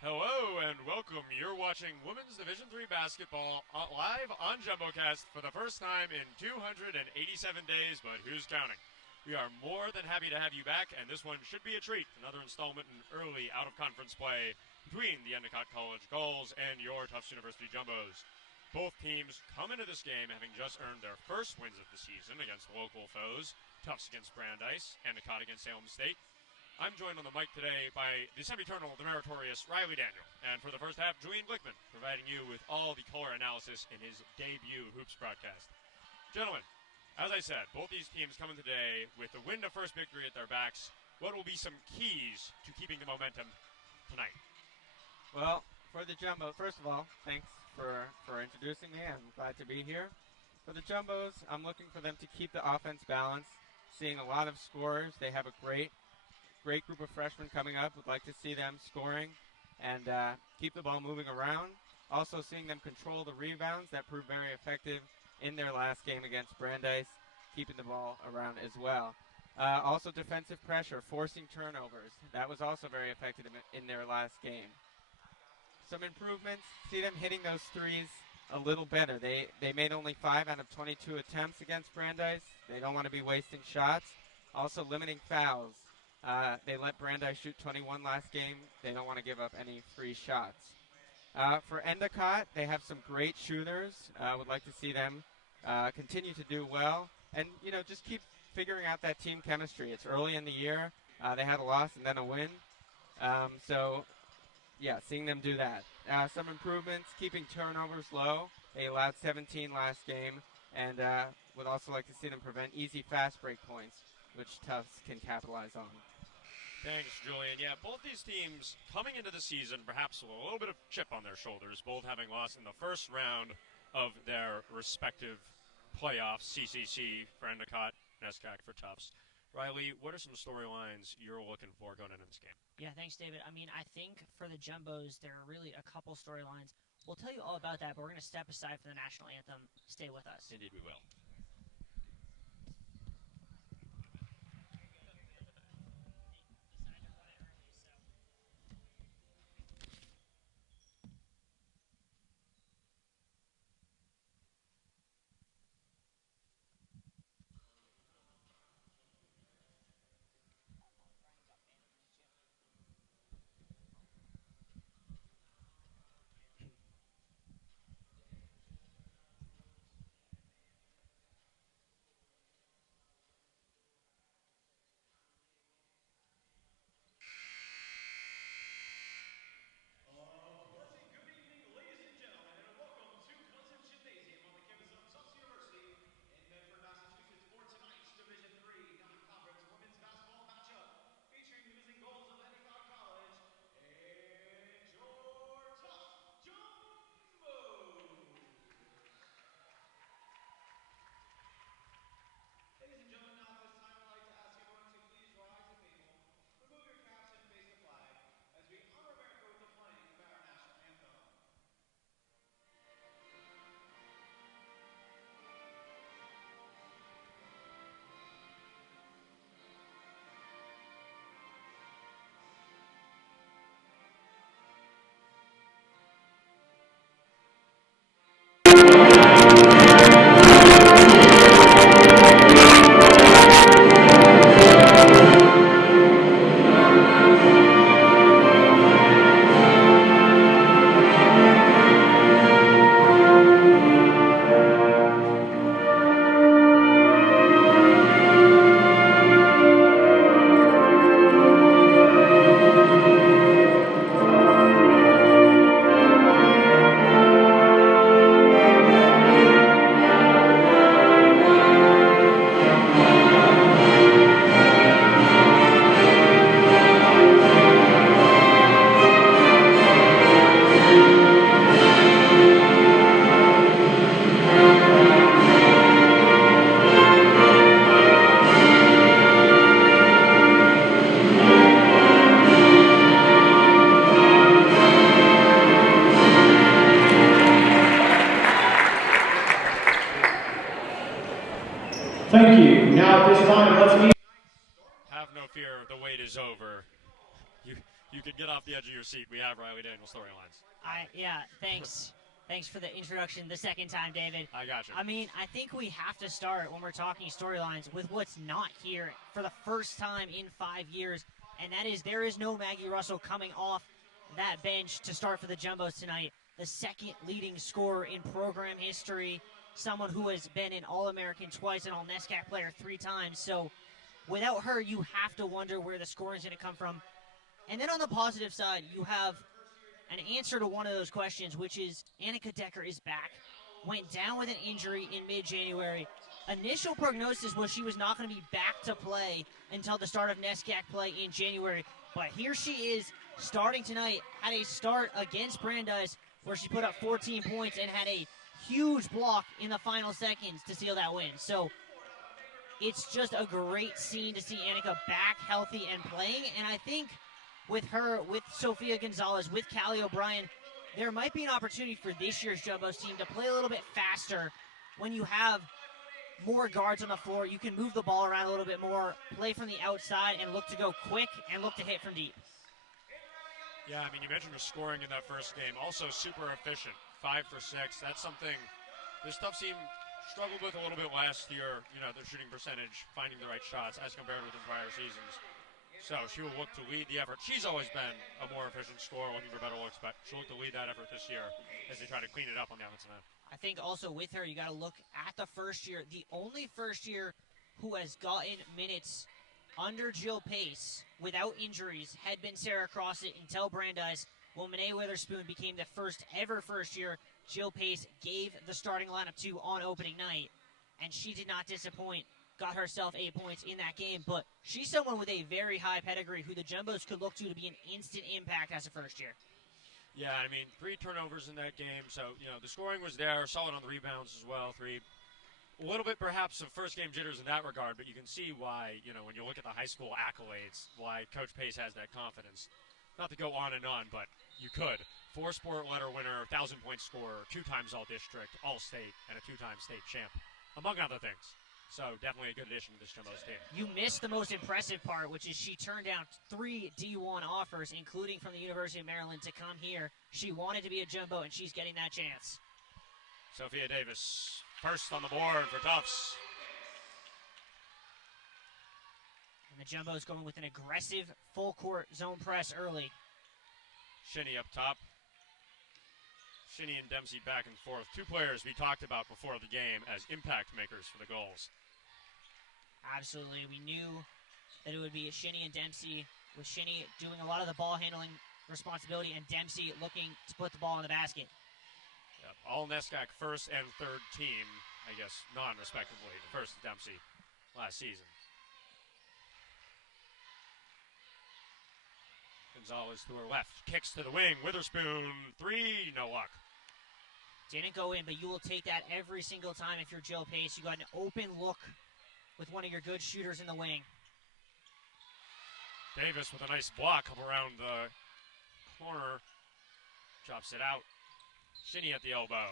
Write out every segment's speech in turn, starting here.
Hello and welcome. You're watching Women's Division III basketball live on JumboCast for the first time in 287 days, but who's counting? We are more than happy to have you back, and this one should be a treat. Another installment in early out-of-conference play between the Endicott College Gulls and your Tufts University Jumbos. Both teams come into this game having just earned their first wins of the season against local foes, Tufts against Brandeis, Endicott against Salem State. I'm joined on the mic today by the semi-eternal, the meritorious Riley Daniel. And for the first half, Julian Glickman, providing you with all the color analysis in his debut Hoops broadcast. Gentlemen, as I said, both these teams coming today with the win to first victory at their backs. What will be some keys to keeping the momentum tonight? Well, for the Jumbo, first of all, thanks for introducing me. I'm glad to be here. For the Jumbos, I'm looking for them to keep the offense balanced, seeing a lot of scorers. They have a great group of freshmen coming up. Would like to see them scoring and keep the ball moving around. Also seeing them control the rebounds. That proved very effective in their last game against Brandeis, keeping the ball around as well. Also defensive pressure, forcing turnovers. That was also very effective in their last game. Some improvements, see them hitting those threes a little better. They made only 5 out of 22 attempts against Brandeis. They don't want to be wasting shots. Also limiting fouls. They let Brandeis shoot 21 last game. They don't want to give up any free shots. For Endicott, they have some great shooters. Would like to see them continue to do well. And, just keep figuring out that team chemistry. It's early in the year. They had a loss and then a win. Seeing them do that. Some improvements, keeping turnovers low. They allowed 17 last game. And would also like to see them prevent easy fast break points, which Tufts can capitalize on. Thanks, Julian. Yeah, both these teams coming into the season perhaps with a little bit of chip on their shoulders, both having lost in the first round of their respective playoffs, CCC for Endicott, NESCAC for Tufts. Riley, what are some storylines you're looking for going into this game? Yeah, thanks, David. I think for the Jumbos, there are really a couple storylines. We'll tell you all about that, but we're going to step aside for the national anthem. Stay with us. Indeed we will. Thank you. Now at this time, let's meet. Have no fear, the wait is over. you could get off the edge of your seat. We have Riley Daniels storylines. Yeah, thanks. Thanks for the introduction the second time, David. I got you. I mean, I think we have to start when we're talking storylines with what's not here for the first time in 5 years, and that is there is no Maggie Russell coming off that bench to start for the Jumbos tonight. The second leading scorer in program history, someone who has been an All-American twice, an All-NESCAC player 3 times. So without her, you have to wonder where the scoring is going to come from. And then on the positive side, you have an answer to one of those questions, which is Annika Decker is back. Went down with an injury in mid-January. Initial prognosis was she was not going to be back to play until the start of NESCAC play in January. But here she is starting tonight. Had a start against Brandeis where she put up 14 points and had a huge block in the final seconds to seal that win. So it's just a great scene to see Annika back healthy and playing. And I think with her, with Sophia Gonzalez, with Callie O'Brien, there might be an opportunity for this year's Jumbos team to play a little bit faster when you have more guards on the floor. You can move the ball around a little bit more, play from the outside, and look to go quick and look to hit from deep. Yeah, I mean, you mentioned the scoring in that first game. Also super efficient, 5 for 6. That's something this Tufts team struggled with a little bit last year, their shooting percentage, finding the right shots as compared with in prior seasons. So she will look to lead the effort. She's always been a more efficient scorer, looking for better looks, but she'll look to lead that effort this year as they try to clean it up on the offensive end. I think also with her, you got to look at the first year. The only first year who has gotten minutes under Jill Pace without injuries had been Sarah Crossett until Brandeis. Well, Monet Witherspoon became the first ever first year Jill Pace gave the starting lineup to on opening night, and she did not disappoint. Got herself 8 points in that game, but she's someone with a very high pedigree who the Jumbos could look to be an instant impact as a first year. Yeah, I mean, 3 turnovers in that game, so, the scoring was there, solid on the rebounds as well, 3. A little bit, perhaps, of first-game jitters in that regard, but you can see why, when you look at the high school accolades, why Coach Pace has that confidence. Not to go on and on, but you could. 4-sport letter winner, 1,000-point scorer, 2 times All-District, All-State, and a 2-time state champ, among other things. So definitely a good addition to this Jumbos team. You missed the most impressive part, which is she turned down 3 D1 offers, including from the University of Maryland, to come here. She wanted to be a Jumbo, and she's getting that chance. Sophia Davis, first on the board for Tufts. And the Jumbos going with an aggressive full-court zone press early. Shinny up top. Shinny and Dempsey back and forth. 2 players we talked about before the game as impact makers for the goals. Absolutely. We knew that it would be Shinny and Dempsey, with Shinny doing a lot of the ball handling responsibility and Dempsey looking to put the ball in the basket. Yep. All NESCAC first and third team, I guess, non-respectively. The first is Dempsey last season. Gonzalez to her left, kicks to the wing. Witherspoon, 3, no luck. Didn't go in, but you will take that every single time if you're Jill Pace. You got an open look with one of your good shooters in the wing. Davis with a nice block up around the corner. Drops it out. Shinny at the elbow.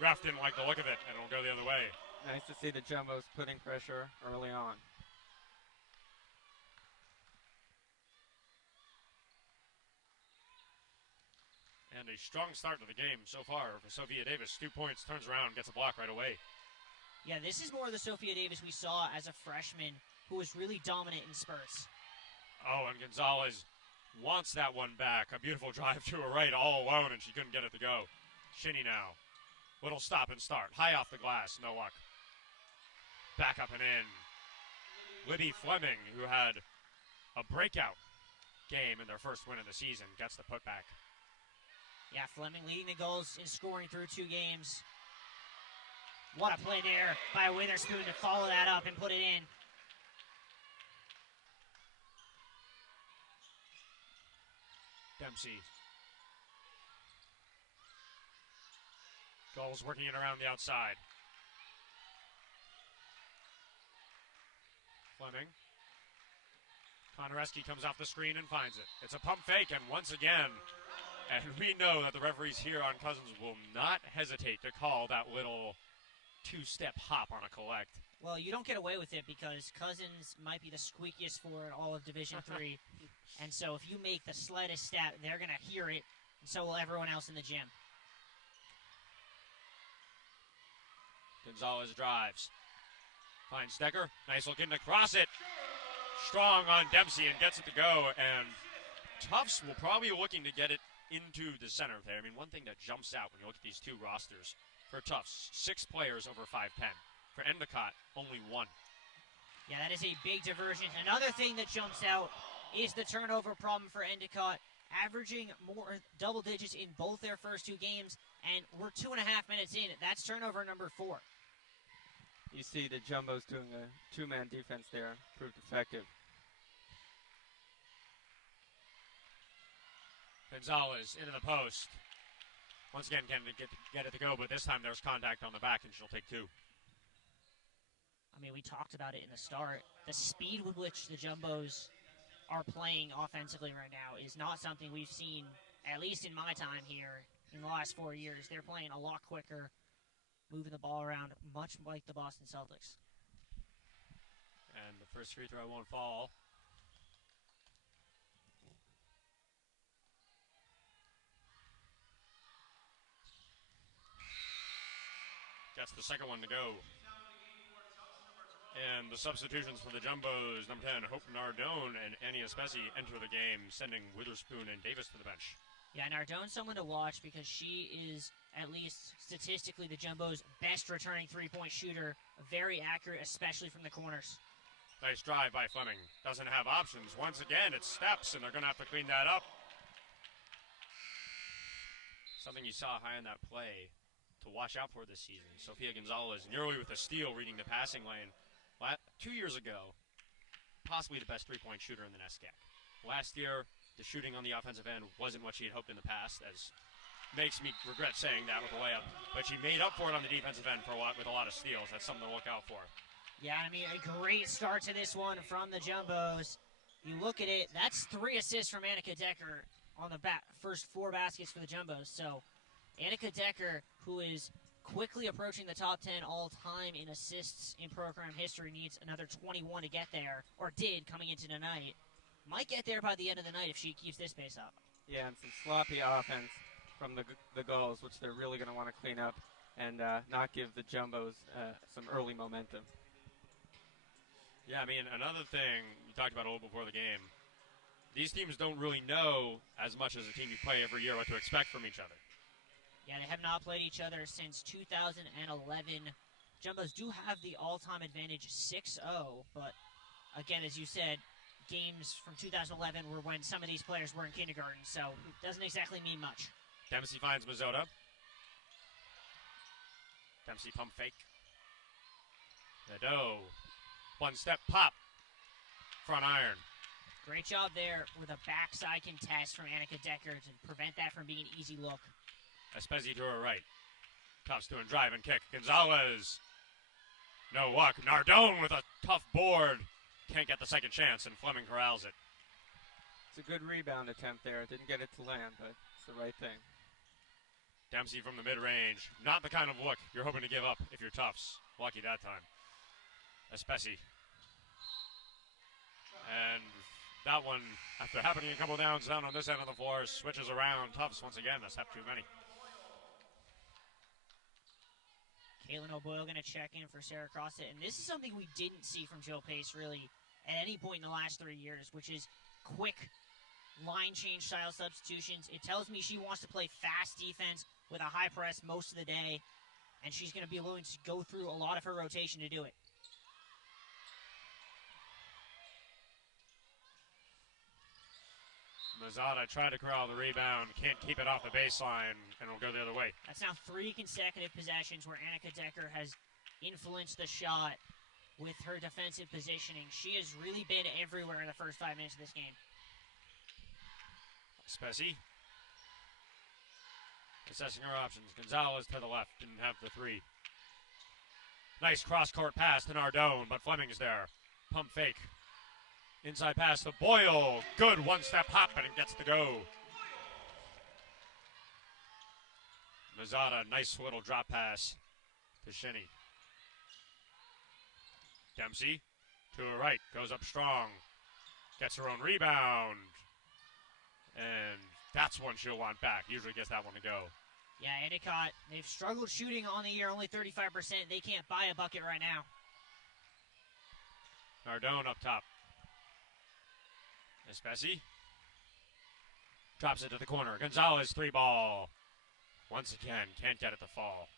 Ref didn't like the look of it, and it'll go the other way. Nice to see the Jumbos putting pressure early on. And a strong start to the game so far for Sophia Davis. 2 points, turns around, gets a block right away. Yeah, this is more the Sophia Davis we saw as a freshman who was really dominant in spurts. Oh, and Gonzalez wants that one back. A beautiful drive to her right all alone, and she couldn't get it to go. Shinny now. Little stop and start. High off the glass, no luck. Back up and in. Libby Fleming, who had a breakout game in their first win of the season, gets the putback. Yeah, Fleming leading the goals in scoring through 2 games. What a play there by Witherspoon to follow that up and put it in. Dempsey. Goals working it around the outside. Fleming. Konareski comes off the screen and finds it. It's a pump fake, and once again, and we know that the referees here on Cousins will not hesitate to call that little 2-step hop on a collect Well, you don't get away with it because Cousins might be the squeakiest floor in all of Division III. And so if you make the slightest step, they're going to hear it, and so will everyone else in the gym. Gonzalez drives. Finds Decker. Nice looking to cross it. Strong on Dempsey and gets it to go. And Tufts will probably be looking to get it into the center there. I mean, one thing that jumps out when you look at these two rosters for Tufts, 6 players over 5'10". For Endicott, only 1. Yeah, that is a big diversion. Another thing that jumps out is the turnover problem for Endicott, averaging more double digits in both their first 2 games, and we're 2.5 minutes in. That's turnover number 4. You see the Jumbos doing a 2-man defense there, proved effective. Gonzalez into the post. Once again, can get it to go, but this time there's contact on the back, and she'll take 2. I mean, we talked about it in the start. The speed with which the Jumbos are playing offensively right now is not something we've seen, at least in my time here, in the last 4 years. They're playing a lot quicker, moving the ball around, much like the Boston Celtics. And the first free throw won't fall. Gets the second one to go. And the substitutions for the Jumbos, number 10, Hope Nardone and Annie Espesi enter the game, sending Witherspoon and Davis to the bench. Yeah, Nardone's someone to watch because she is, at least statistically, the Jumbos' best returning three-point shooter. Very accurate, especially from the corners. Nice drive by Fleming. Doesn't have options. Once again, it steps, and they're going to have to clean that up. Something you saw high in that play to watch out for this season. Sofia Gonzalez nearly with a steal reading the passing lane. 2 years ago, possibly the best three-point shooter in the NESCAC. Last year, the shooting on the offensive end wasn't what she had hoped in the past, as makes me regret saying that with a layup. But she made up for it on the defensive end with a lot of steals. That's something to look out for. Yeah, I mean, a great start to this one from the Jumbos. You look at it, that's 3 assists from Annika Decker on the first 4 baskets for the Jumbos. So Annika Decker, who is quickly approaching the top 10 all-time in assists in program history, needs another 21 to get there, or did coming into tonight. Might get there by the end of the night if she keeps this pace up. Yeah, and some sloppy offense from the Gulls, which they're really going to want to clean up and not give the Jumbos some early momentum. Yeah, I mean, another thing we talked about a little before the game, these teams don't really know as much as a team you play every year what to expect from each other. Yeah, they have not played each other since 2011. Jumbos do have the all-time advantage 6-0, but again, as you said, games from 2011 were when some of these players were in kindergarten, so it doesn't exactly mean much. Dempsey finds Mazzota. Dempsey pump fake. Nadeau. One-step pop. Front iron. Great job there with a backside contest from Annika Decker to prevent that from being an easy look. Espesi to her right. Tufts doing drive and kick. Gonzalez. No luck. Nardone with a tough board. Can't get the second chance, and Fleming corrals it. It's a good rebound attempt there. Didn't get it to land, but it's the right thing. Dempsey from the mid-range. Not the kind of look you're hoping to give up if you're Tufts. Lucky that time. Espesi. And that one, after happening a couple downs down on this end of the floor, switches around. Tufts once again. A step too many. Kaylin O'Boyle going to check in for Sarah Crossett. And this is something we didn't see from Jill Pace really at any point in the last 3 years, which is quick line change style substitutions. It tells me she wants to play fast defense with a high press most of the day, and she's going to be willing to go through a lot of her rotation to do it. Mazzota tried to corral the rebound, can't keep it off the baseline, and it'll go the other way. That's now 3 consecutive possessions where Annika Decker has influenced the shot with her defensive positioning. She has really been everywhere in the first 5 minutes of this game. Espesi. Assessing her options. Gonzalez to the left, didn't have the 3. Nice cross-court pass to Nardone, but Fleming's there. Pump fake. Inside pass to Boyle. Good one-step hop, and it gets to go. Mazzota, nice little drop pass to Shinny. Dempsey to her right, goes up strong, gets her own rebound, and that's one she'll want back. Usually gets that one to go. Yeah, Endicott, they've struggled shooting on the year, only 35%. They can't buy a bucket right now. Nardone up top. Espesi drops it to the corner. Gonzalez 3-ball. Once again, can't get it to fall.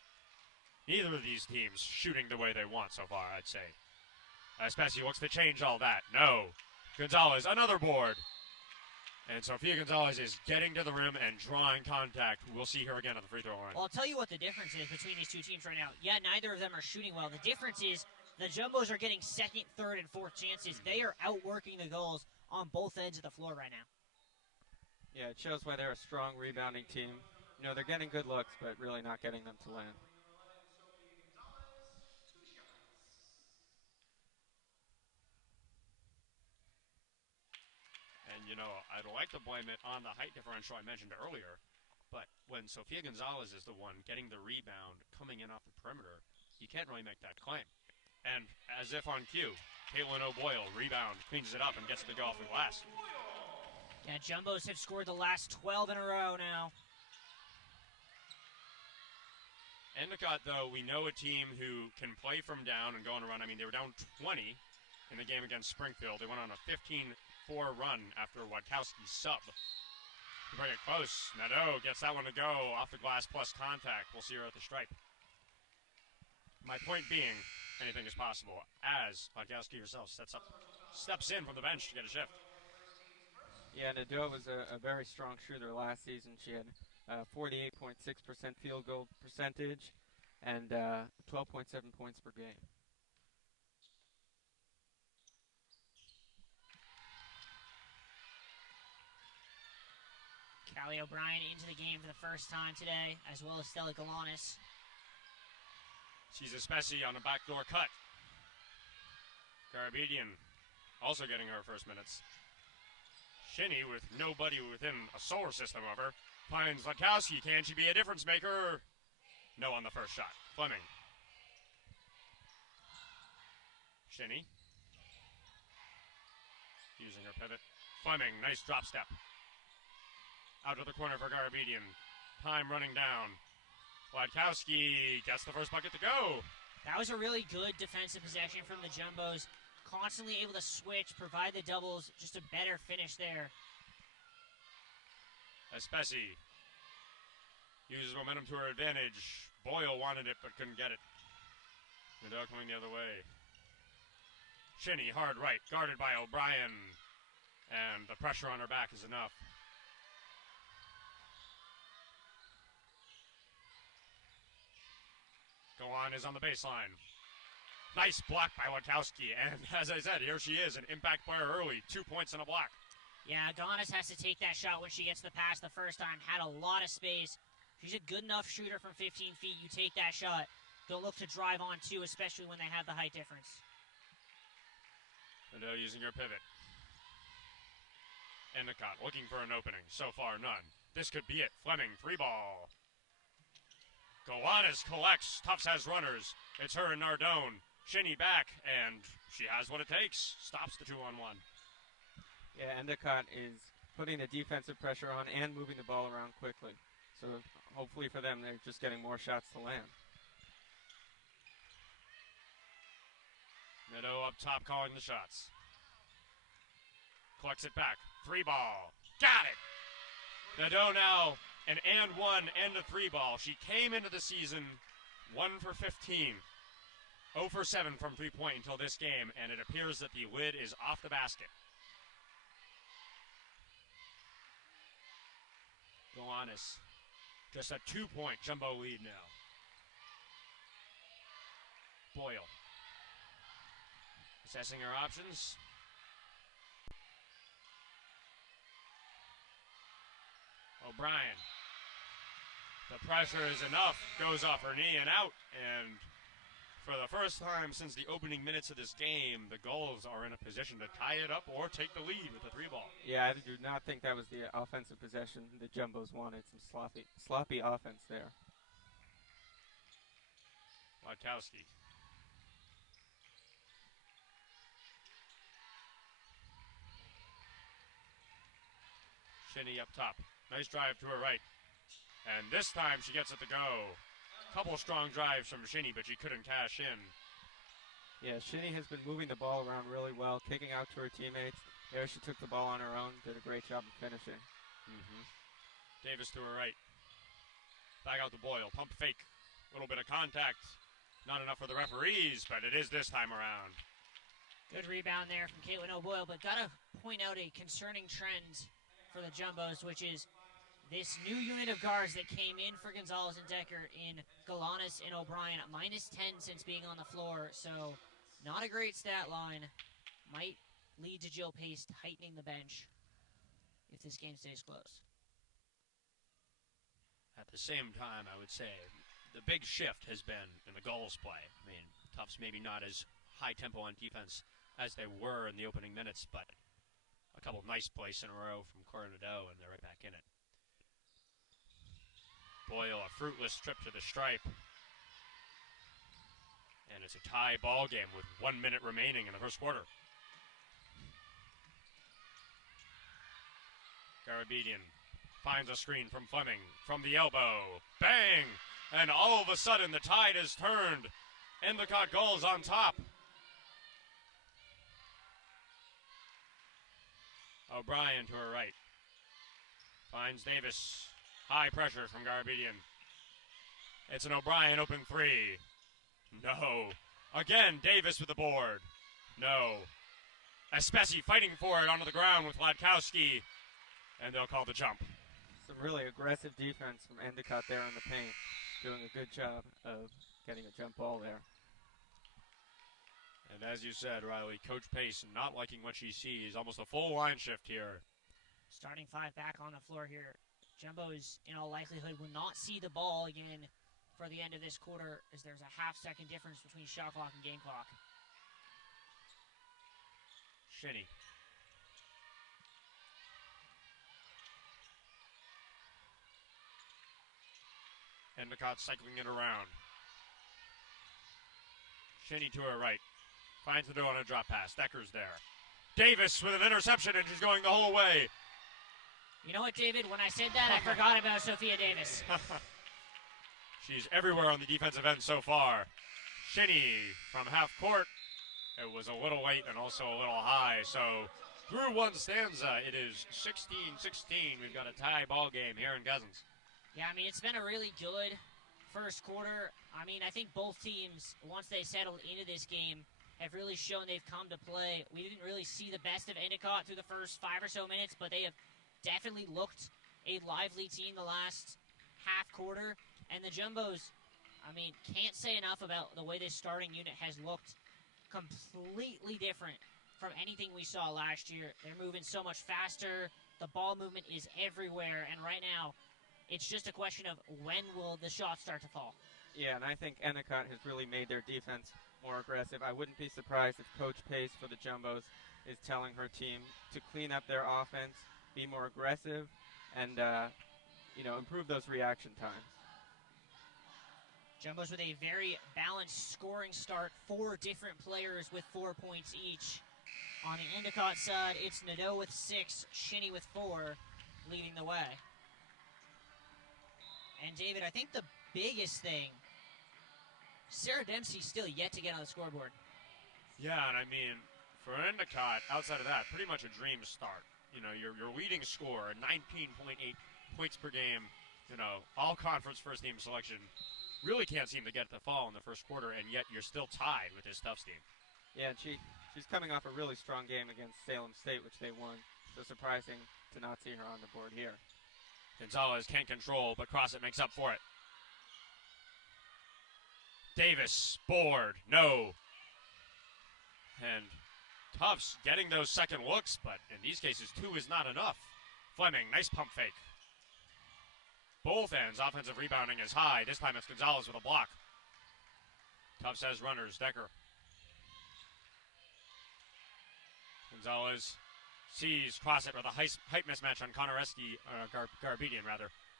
Neither of these teams shooting the way they want so far, I'd say. Espesi looks to change all that. No. Gonzalez, another board. And Sofia Gonzalez is getting to the rim and drawing contact. We'll see her again at the free throw line. Well, I'll tell you what the difference is between these two teams right now. Yeah, neither of them are shooting well. The difference is the Jumbos are getting second, third, and fourth chances. They are outworking the goals on both ends of the floor right now. Yeah, it shows why they're a strong rebounding team. You know, they're getting good looks, but really not getting them to land. And, you know, I'd like to blame it on the height differential I mentioned earlier, but when Sofia Gonzalez is the one getting the rebound, coming in off the perimeter, you can't really make that claim. And as if on cue, Caitlin O'Boyle, rebound, cleans it up and gets it to go off the glass. Yeah, Jumbos have scored the last 12 in a row now. Endicott, though, we know a team who can play from down and go on a run. I mean, they were down 20 in the game against Springfield. They went on a 15-4 run after Wadkowski's sub. To bring it close, Nadeau gets that one to go off the glass plus contact. We'll see her at the stripe. My point being, anything is possible as Wadkowski herself steps in from the bench to get a shift. Yeah, Nadeau was a very strong shooter last season. She had 48.6% field goal percentage and 12.7 points per game. Callie O'Brien into the game for the first time today, as well as Stella Galanis. She's Espesi on a backdoor cut. Garabedian also getting her first minutes. Shinny, with nobody within a solar system of her, finds Wadkowski. Can she be a difference maker? No on the first shot. Fleming. Shinny. Using her pivot. Fleming, nice drop step. Out to the corner for Garabedian. Time running down. Wadkowski gets the first bucket to go. That was a really good defensive possession from the Jumbos. Constantly able to switch, provide the doubles, just a better finish there. Espesi uses momentum to her advantage. Boyle wanted it but couldn't get it. Nadeau coming the other way. Shinny, hard right, guarded by O'Brien. And the pressure on her back is enough. Gowan is on the baseline. Nice block by Wadkowski, and as I said, here she is, an impact player early, 2 points and a block. Yeah, Galanis has to take that shot when she gets the pass the first time. Had a lot of space. She's a good enough shooter from 15 feet. You take that shot. They'll look to drive on, too, especially when they have the height difference. Nadeau using her pivot. Endicott looking for an opening. So far, none. This could be it. Fleming, 3-ball. Gowanus collects. Tufts has runners. It's her and Nardone. Shinny back, and she has what it takes. Stops the 2-on-1. Yeah, Endicott is putting the defensive pressure on and moving the ball around quickly. So hopefully for them, they're just getting more shots to land. Nadeau up top calling the shots. Collects it back. 3-ball. Got it! Nadeau now an and 1 and a 3-ball. She came into the season 1 for 15. 0 for 7 from 3-point until this game, and it appears that the lid is off the basket. Gowanus, just a 2-point jumbo lead now. Boyle, assessing her options. O'Brien, the pressure is enough, goes off her knee and out, and for the first time since the opening minutes of this game, the Gulls are in a position to tie it up or take the lead with a 3-ball. Yeah, I do not think that was the offensive possession the Jumbos wanted. Some sloppy offense there. Wadkowski. Shinny up top. Nice drive to her right. And this time she gets it to go. Couple strong drives from Shinny, but she couldn't cash in. Yeah, Shinny has been moving the ball around really well, kicking out to her teammates. There she took the ball on her own, did a great job of finishing. Davis to her right. Back out to Boyle. Pump fake. A little bit of contact. Not enough for the referees, but it is this time around. Good rebound there from Caitlin O'Boyle, but got to point out a concerning trend for the Jumbos, which is this new unit of guards that came in for Gonzalez and Decker in Galanis and O'Brien, -10 since being on the floor, so not a great stat line. Might lead to Jill Pace tightening the bench if this game stays close. At the same time, I would say the big shift has been in the goals play. I mean, Tufts maybe not as high tempo on defense as they were in the opening minutes, but a couple of nice plays in a row from Coronado, and they're right back in it. Boyle, a fruitless trip to the stripe. And it's a tie ball game with 1 minute remaining in the first quarter. Garabedian finds a screen from Fleming from the elbow. Bang! And all of a sudden the tide has turned. Endicott Gulls on top. O'Brien to her right. Finds Davis. High pressure from Garabedian. It's an O'Brien open three. No. Again, Davis with the board. No. Espesi fighting for it onto the ground with Vladkowski. And they'll call the jump. Some really aggressive defense from Endicott there in the paint. Doing a good job of getting a jump ball there. And as you said, Riley, Coach Pace not liking what she sees. Almost a full line shift here. Starting five back on the floor here. Jumbos, in all likelihood, will not see the ball again for the end of this quarter, as there's a half-second difference between shot clock and game clock. Shinny. Endicott cycling it around. Shinny to her right. Finds the door on a drop pass. Decker's there. Davis with an interception, and she's going the whole way. You know what, David? When I said that, I forgot about Sophia Davis. She's everywhere on the defensive end so far. Shinny from half court. It was a little late and also a little high. So through one stanza, it is 16-16. We've got a tie ball game here in Cousins. Yeah, I mean, it's been a really good first quarter. I mean, I think both teams, once they settled into this game, have really shown they've come to play. We didn't really see the best of Endicott through the first 5 or so minutes, but they have definitely looked a lively team the last half quarter. And the Jumbos, I mean, can't say enough about the way this starting unit has looked. Completely different from anything we saw last year. They're moving so much faster. The ball movement is everywhere. And right now, it's just a question of when will the shots start to fall. Yeah, and I think Endicott has really made their defense more aggressive. I wouldn't be surprised if Coach Pace for the Jumbos is telling her team to clean up their offense, be more aggressive, and improve those reaction times. Jumbos with a very balanced scoring start. 4 different players with 4 points each. On the Endicott side, it's Nadeau with 6, Shinny with 4, leading the way. And David, I think the biggest thing, Sarah Dempsey's still yet to get on the scoreboard. Yeah, and I mean, for Endicott, outside of that, pretty much a dream start. You know, your leading scorer, 19.8 points per game, all conference first team selection. Really can't seem to get the fall in the first quarter, and yet you're still tied with this Tufts team. Yeah, and she's coming off a really strong game against Salem State, which they won. So surprising to not see her on the board here. Gonzalez can't control, but CrossFit makes up for it. Davis, board, no. And Tufts getting those second looks, but in these cases, 2 is not enough. Fleming, nice pump fake. Both ends, offensive rebounding is high. This time it's Gonzalez with a block. Tufts has runners, Decker. Gonzalez sees CrossFit with a height mismatch on Garabedian,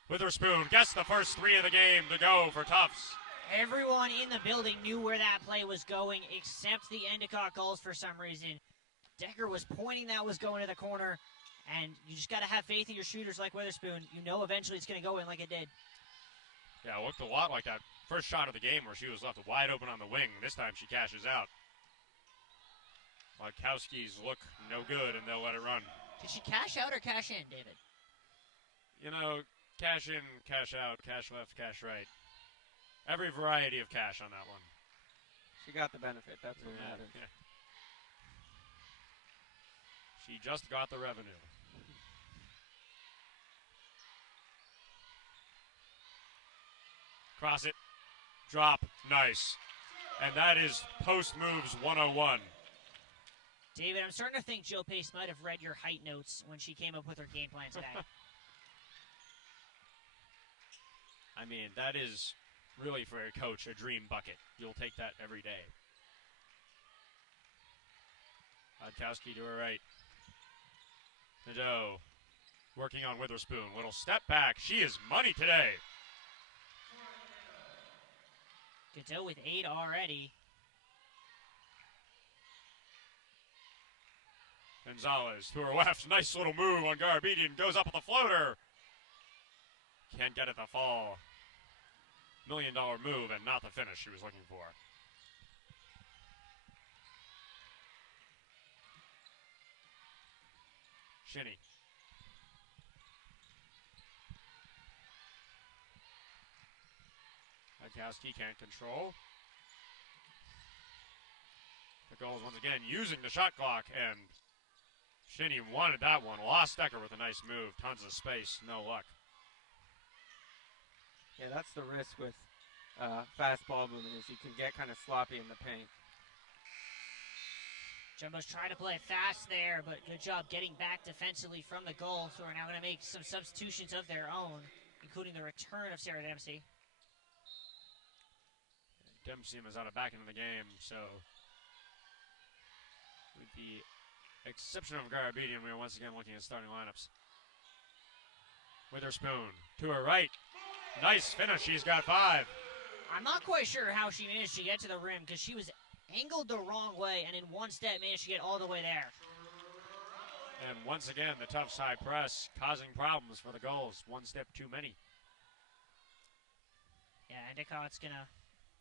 with her spoon. Gets the first 3 of the game to go for Tufts. Everyone in the building knew where that play was going, except the Endicott Gulls for some reason. Decker was pointing that was going to the corner, And you just got to have faith in your shooters like Witherspoon. You know eventually it's going to go in like it did. Yeah, it looked a lot like that first shot of the game where she was left wide open on the wing. This time she cashes out. Wachowski's look no good, and they'll let it run. Did she cash out or cash in, David? You know, cash in, cash out, cash left, cash right. Every variety of cash on that one. She got the benefit. That's what matters. Yeah. She just got the revenue. Cross it. Drop. Nice. And that is post moves 101. David, I'm starting to think Jill Pace might have read your height notes when she came up with her game plan today. I mean, that is really, for a coach, a dream bucket. You'll take that every day. Wachowski to her right. Nadeau working on Witherspoon. Little step back. She is money today. Godot with 8 already. Gonzalez to her left. Nice little move on Garabedian. Goes up with a floater. Can't get it to fall. $1 million move and not the finish she was looking for. Shinny. Wachowski can't control. The goals once again using the shot clock, and Shinny wanted that one. Lost Decker with a nice move. Tons of space. No luck. Yeah, that's the risk with fast ball movement is you can get kind of sloppy in the paint. Jumbo's trying to play fast there, but good job getting back defensively from the goal. So we're now going to make some substitutions of their own, including the return of Sarah Dempsey. Dempsey was out of back into the game, so with the exception of Garabedian, we are once again looking at starting lineups. Witherspoon to her right. Nice finish. She's got 5. I'm not quite sure how she managed to get to the rim because she was angled the wrong way and in one step managed to get all the way there. And once again, the Tufts high press causing problems for the goals. One step too many. Yeah, Endicott's going to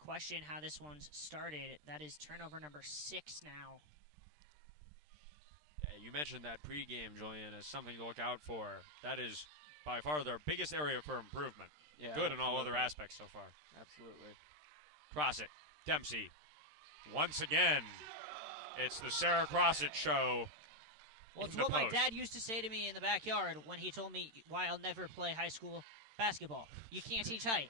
question how this one's started. That is turnover number 6 now. Yeah, you mentioned that pregame, Julian, as something to look out for. That is by far their biggest area for improvement. Yeah, good in all other aspects so far. Absolutely. Cross it. Dempsey. Once again, it's the Sarah Crossett show. Well, it's what my dad used to say to me in the backyard when he told me why I'll never play high school basketball. You can't teach height.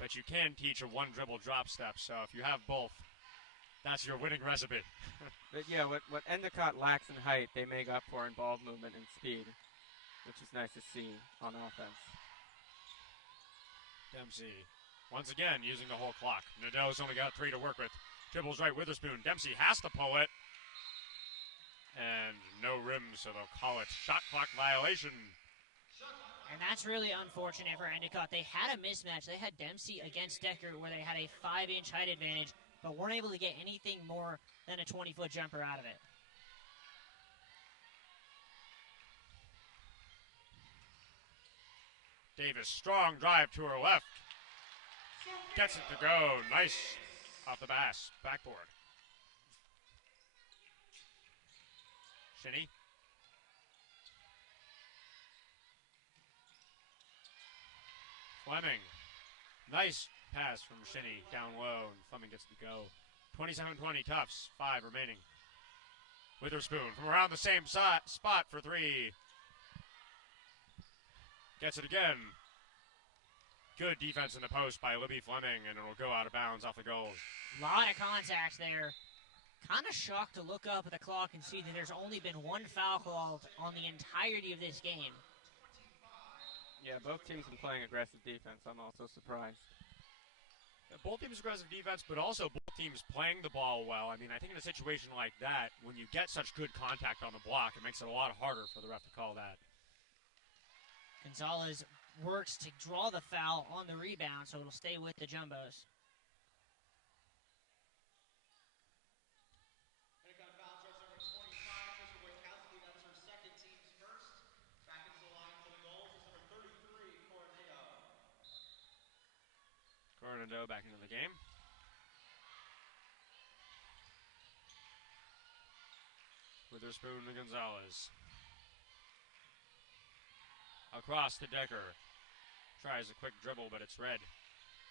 But you can teach a one dribble drop step, so if you have both, that's your winning recipe. But yeah, what Endicott lacks in height, they make up for in ball movement and speed, which is nice to see on offense. Dempsey, once again, using the whole clock. Nadeau's only got 3 to work with. Dribbles right, Witherspoon. Dempsey has to pull it. And no rim, so they'll call it shot clock violation. And that's really unfortunate for Endicott. They had a mismatch. They had Dempsey against Decker where they had a 5-inch height advantage, but weren't able to get anything more than a 20-foot jumper out of it. Davis, strong drive to her left. Gets it to go. Nice off the backboard. Shinny. Fleming. Nice pass from Shinny down low, and Fleming gets to go. 27-20 Tufts, 5 remaining. Witherspoon from around the same spot for 3. Gets it again. Good defense in the post by Libby Fleming, and it'll go out of bounds off the goals. A lot of contact there. Kind of shocked to look up at the clock and see that there's only been 1 foul called on the entirety of this game. Yeah, both teams have been playing aggressive defense. I'm also surprised. Both teams aggressive defense, but also both teams playing the ball well. I mean, I think in a situation like that, when you get such good contact on the block, it makes it a lot harder for the ref to call that. Gonzalez works to draw the foul on the rebound, so it'll stay with the Jumbos. Nadeau back into the game. Witherspoon to Gonzalez. Across to Decker. Tries a quick dribble, but it's red.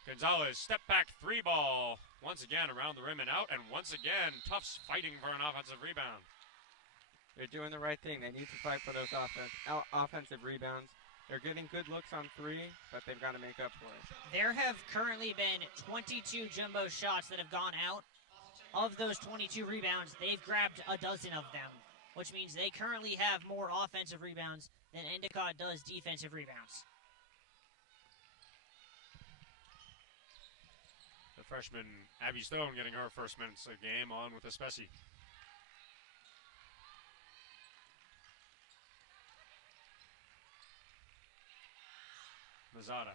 Gonzalez, step back 3 ball. Once again around the rim and out, and once again Tufts fighting for an offensive rebound. They're doing the right thing. They need to fight for those offensive rebounds. They're getting good looks on 3, but they've got to make up for it. There have currently been 22 jumbo shots that have gone out. Of those 22 rebounds, they've grabbed a dozen of them, which means they currently have more offensive rebounds than Endicott does defensive rebounds. The freshman Abby Stone getting her first minutes of game on with Espesi. Mazzata.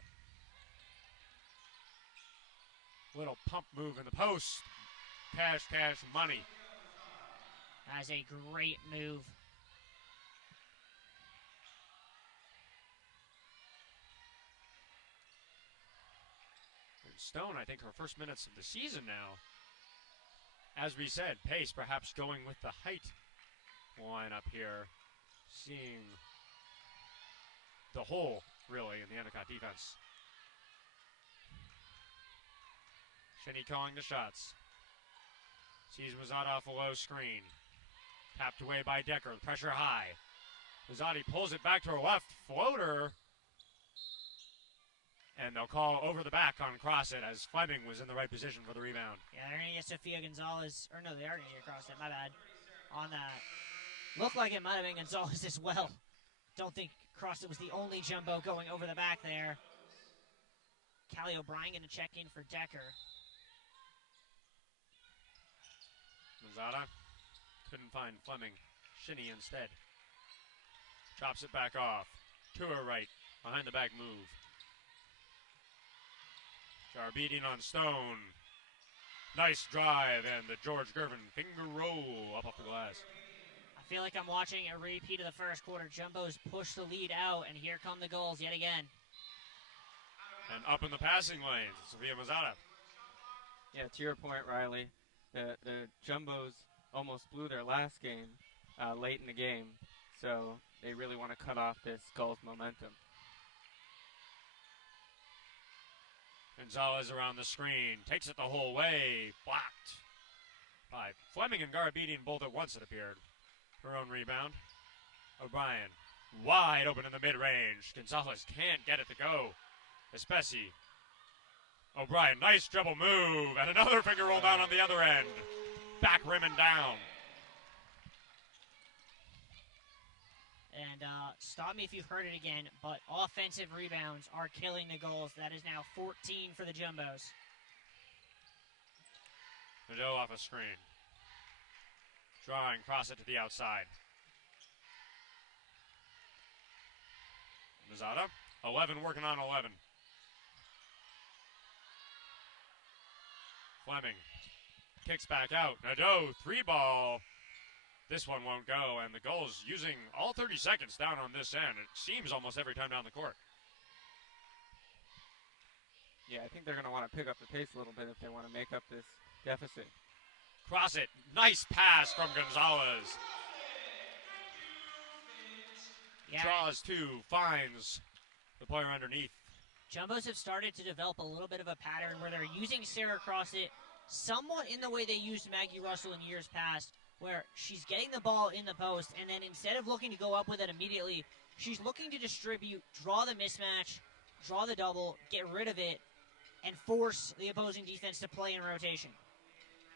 Little pump move in the post. Cash, money. That's a great move. And Stone, I think, her first minutes of the season now. As we said, pace perhaps going with the height lineup here. Seeing the whole, really, in the Endicott defense. Shinny calling the shots. Sees Mazzata off a low screen. Tapped away by Decker. Pressure high. Mazzati pulls it back to her left. Floater. And they'll call over the back on Crossit as Fleming was in the right position for the rebound. Yeah, they're going to get Sophia Gonzalez. Or no, they are going to get Crossit. My bad. On that. Looked like it might have been Gonzalez as well. Don't think Crossit was the only jumbo going over the back there. Callie O'Brien going to check in for Decker. Mazzata couldn't find Fleming. Shinny instead. Chops it back off. To her right. Behind the back move. Jar beating on Stone. Nice drive and the George Gervin finger roll up off the glass. I feel like I'm watching a repeat of the first quarter. Jumbos push the lead out, and here come the goals yet again. And up in the passing lanes, Sophia Mazzata. Yeah, to your point, Riley, the Jumbos almost blew their last game late in the game, so they really want to cut off this Gulls momentum. Gonzalez around the screen, takes it the whole way, blocked by Fleming and Garabedian both at once, it appeared. Her own rebound. O'Brien, wide open in the mid-range. Gonzalez can't get it to go. Espesi. O'Brien, nice dribble move, and another finger roll down on the other end. Back rim and down. And stop me if you've heard it again, but offensive rebounds are killing the goals. That is now 14 for the Jumbos. Nadeau off a screen. Drawing, cross it to the outside. Mazzata, 11 working on 11. Fleming kicks back out. Nadeau, 3-ball. This one won't go, and the Gulls using all 30 seconds down on this end. It seems almost every time down the court. Yeah, I think they're going to want to pick up the pace a little bit if they want to make up this deficit. Cross it. Nice pass from Gonzalez. Yeah. Draws 2, finds the player underneath. Jumbos have started to develop a little bit of a pattern where they're using Sarah Crossit somewhat in the way they used Maggie Russell in years past, where she's getting the ball in the post, and then instead of looking to go up with it immediately, she's looking to distribute, draw the mismatch, draw the double, get rid of it, and force the opposing defense to play in rotation.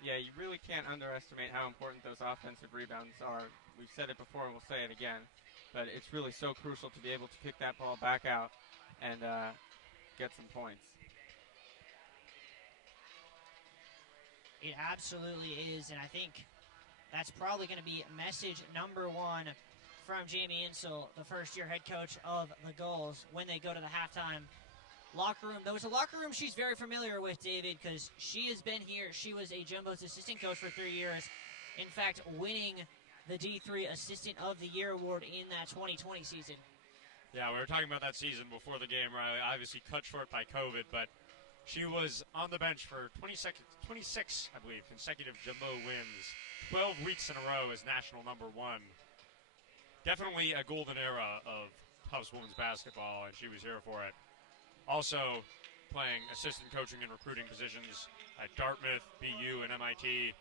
Yeah, you really can't underestimate how important those offensive rebounds are. We've said it before and we'll say it again, but it's really so crucial to be able to kick that ball back out and get some points. It absolutely is, and I think that's probably going to be message number 1 from Jamie Insel, the first-year head coach of the Gulls, when they go to the halftime locker room. There was a locker room she's very familiar with, David, because she has been here. She was a Jumbo's assistant coach for 3 years. In fact, winning the D3 Assistant of the Year award in that 2020 season. Yeah, we were talking about that season before the game, Riley. Obviously cut short by COVID, but She was on the bench for 26, I believe, consecutive jumbo wins. 12 weeks in a row as national number 1. Definitely a golden era of Tufts women's basketball, and she was here for it. Also playing assistant coaching and recruiting positions at Dartmouth, BU, and MIT.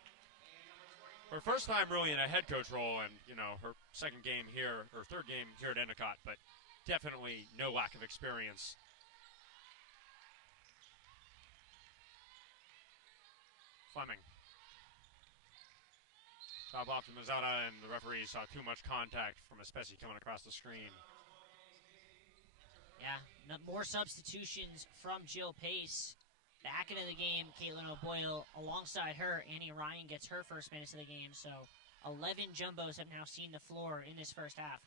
Her first time really in a head coach role, and, you know, her second game here, her third game here at Endicott, but definitely no lack of experience. Fleming. Top off to Mazzata, and the referee saw too much contact from Espesi coming across the screen. Yeah, more substitutions from Jill Pace. Back into the game, Caitlin O'Boyle. Alongside her, Annie Ryan gets her first minutes of the game. So 11 jumbos have now seen the floor in this first half.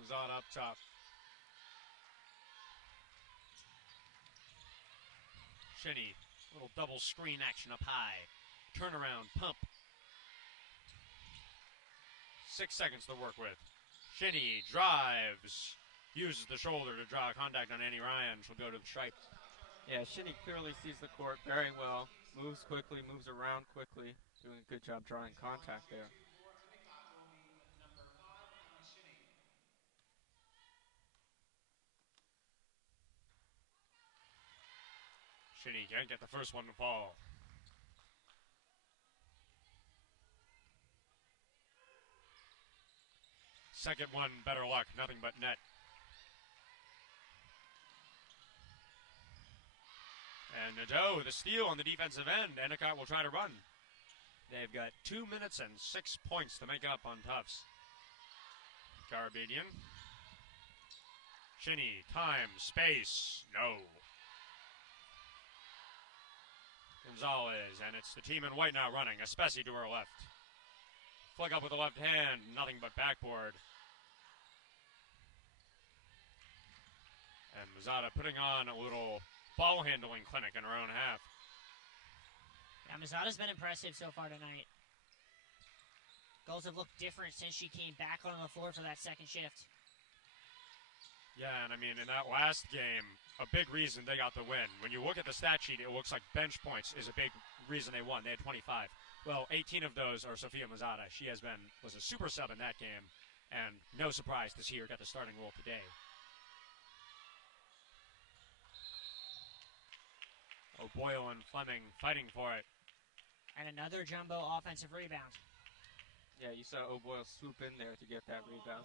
Mazzata up top. Shinny, little double screen action up high. Turnaround, pump. 6 seconds to work with. Shinny drives, uses the shoulder to draw contact on Annie Ryan. She'll go to the stripe. Yeah, Shinny clearly sees the court very well. Moves quickly, moves around quickly. Doing a good job drawing contact there. Shinny can't get the first one to fall. Second one, better luck, nothing but net. And Nadeau, the steal on the defensive end. Endicott will try to run. They've got 2 minutes and 6 points to make up on Tufts. Garabedian. Shinny, time, space, no. Gonzalez, and it's the team in white now running. Espesi to her left. Flick up with the left hand, nothing but backboard. And Mazzata putting on a little ball handling clinic in her own half. Yeah, Mazzata's been impressive so far tonight. Goals have looked different since she came back on the floor for that second shift. Yeah, and I mean, in that last game, a big reason they got the win. When you look at the stat sheet, it looks like bench points is a big reason they won. They had 25. Well, 18 of those are Sophia Mazzata. She was a super sub in that game, and no surprise to see her get the starting role today. O'Boyle and Fleming fighting for it. And another jumbo offensive rebound. Yeah, you saw O'Boyle swoop in there to get that rebound.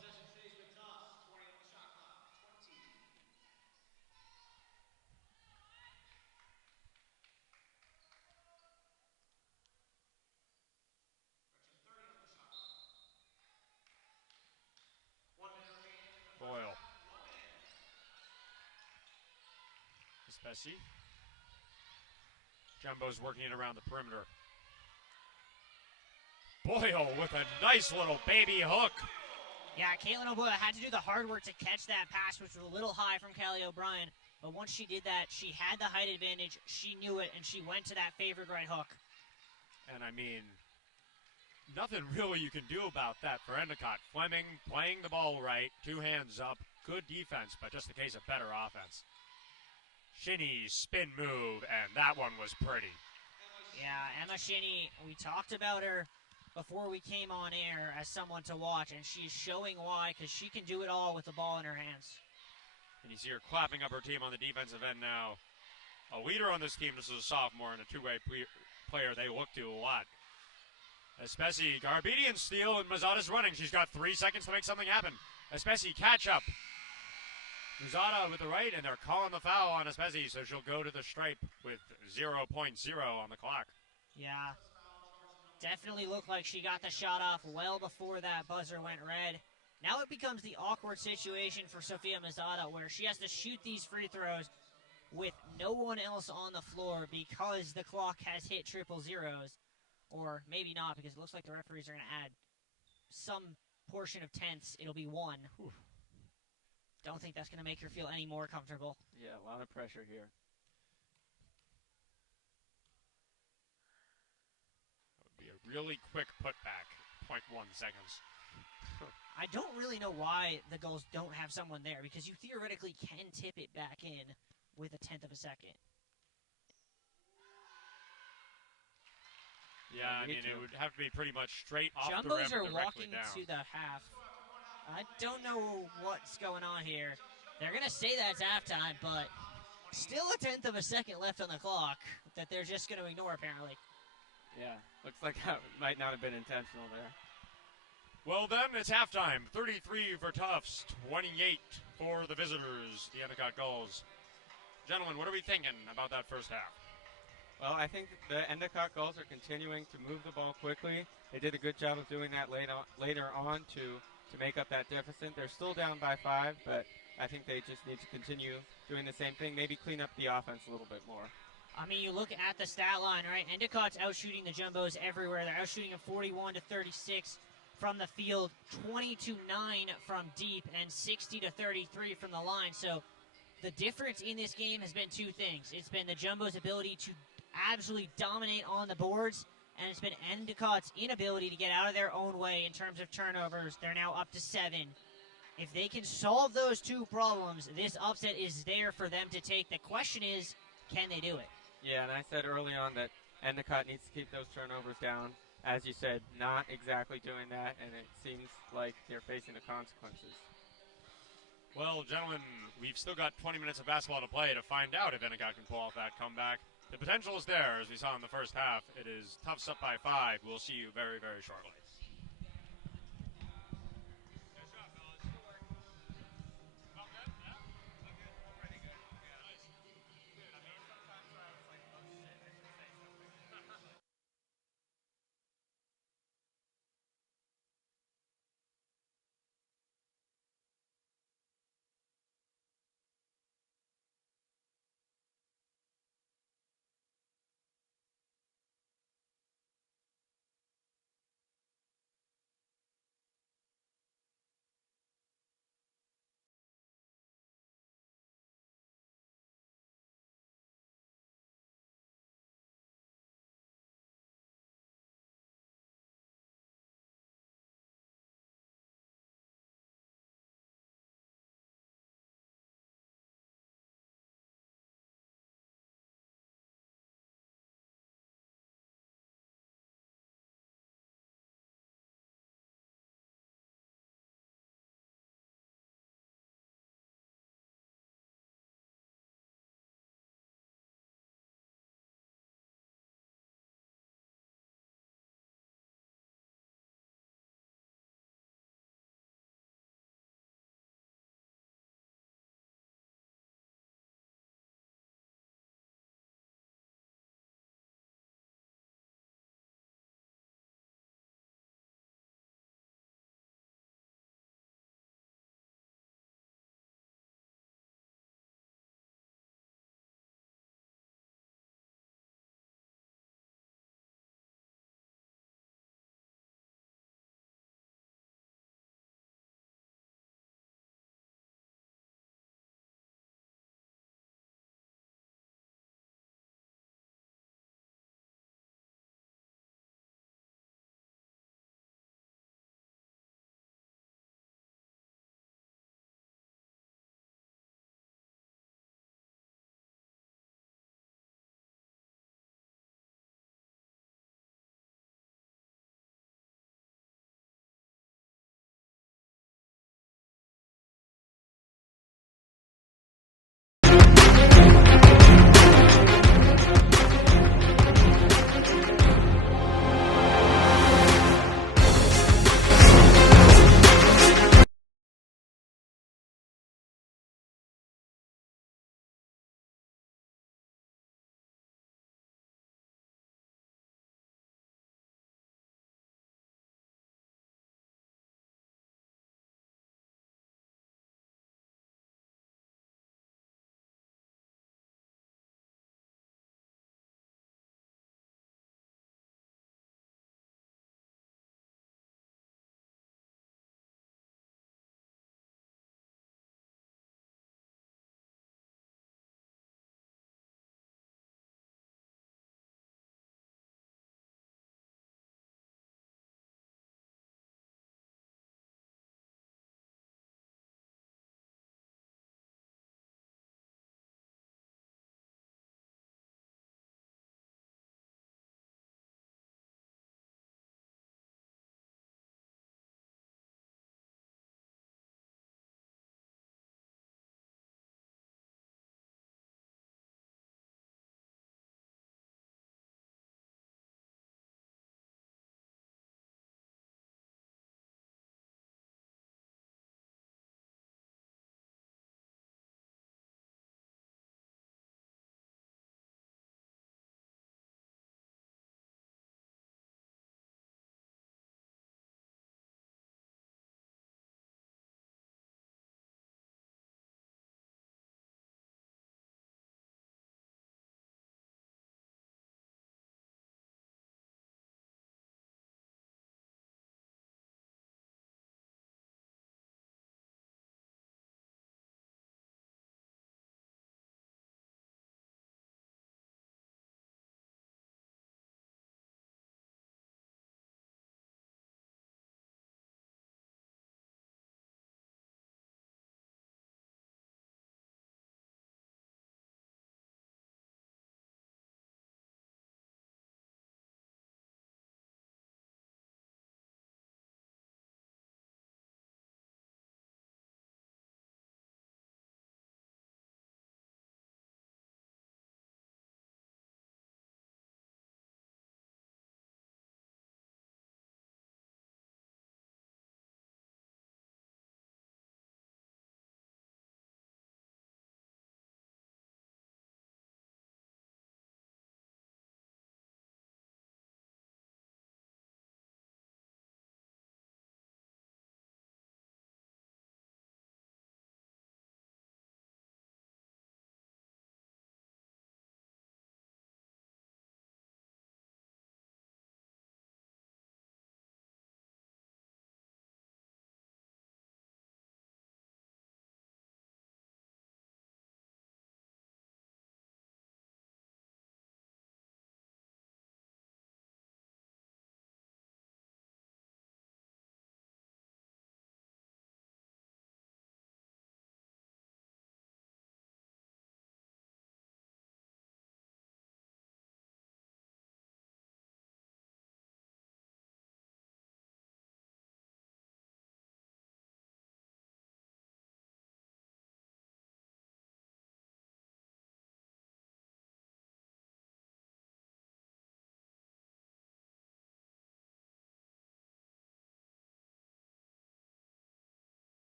Boyle. Espesi. Jumbo's working it around the perimeter. Boyle with a nice little baby hook. Yeah, Caitlin O'Boyle had to do the hard work to catch that pass, which was a little high from Callie O'Brien. But once she did that, she had the height advantage. She knew it, and she went to that favored right hook. And I mean, nothing really you can do about that for Endicott. Fleming playing the ball right, 2 hands up, good defense, but just a case of better offense. Shinny spin move, and that one was pretty. Yeah, Emma Shinny, we talked about her before we came on air as someone to watch, and she's showing why, because she can do it all with the ball in her hands. And you see her clapping up her team on the defensive end now. A leader on this team, this is a sophomore and a two-way player they look to a lot. Espesi, Garabedian steal, and Mazzata's running. She's got 3 seconds to make something happen. Espesi, catch up. Mazzata with the right, and they're calling the foul on Espesi, so she'll go to the stripe with 0.0 on the clock. Yeah, definitely looked like she got the shot off well before that buzzer went red. Now it becomes the awkward situation for Sophia Mazzata, where she has to shoot these free throws with no one else on the floor because the clock has hit triple zeros. Or maybe not, because it looks like the referees are going to add some portion of tenths. It'll be 1. Whew. Don't think that's going to make her feel any more comfortable. Yeah, a lot of pressure here. That would be a really quick putback, 0.1 seconds. I don't really know why the Gulls don't have someone there, because you theoretically can tip it back in with a tenth of a second. Yeah, I mean, it would have to be pretty much straight off the rim Jumbos are directly walking down. to the half. I don't know what's going on here. They're going to say that's halftime, but still a tenth of a second left on the clock that they're just going to ignore, apparently. Yeah, looks like that might not have been intentional there. Well, then, it's halftime. 33 for Tufts, 28 for the visitors, the Endicott Gulls. Gentlemen, what are we thinking about that first half? Well, I think the Endicott Gulls are continuing to move the ball quickly. They did a good job of doing that later on to make up that deficit. They're still down by 5, but I think they just need to continue doing the same thing, maybe clean up the offense a little bit more. I mean, you look at the stat line, right? Endicott's outshooting the Jumbos everywhere. They're outshooting them 41 to 36 from the field, 20 to 9 from deep, and 60 to 33 from the line. So the difference in this game has been two things. It's been the Jumbos' ability to absolutely dominate on the boards, and it's been Endicott's inability to get out of their own way in terms of turnovers. They're now up to 7. If they can solve those two problems, this upset is there for them to take. The question is, can they do it? Yeah, and I said early on that Endicott needs to keep those turnovers down. As you said, not exactly doing that, and it seems like they're facing the consequences. Well, gentlemen, we've still got 20 minutes of basketball to play to find out if Endicott can pull off that comeback. The potential is there, as we saw in the first half. It is Tufts up by 5. We'll see you very, very shortly.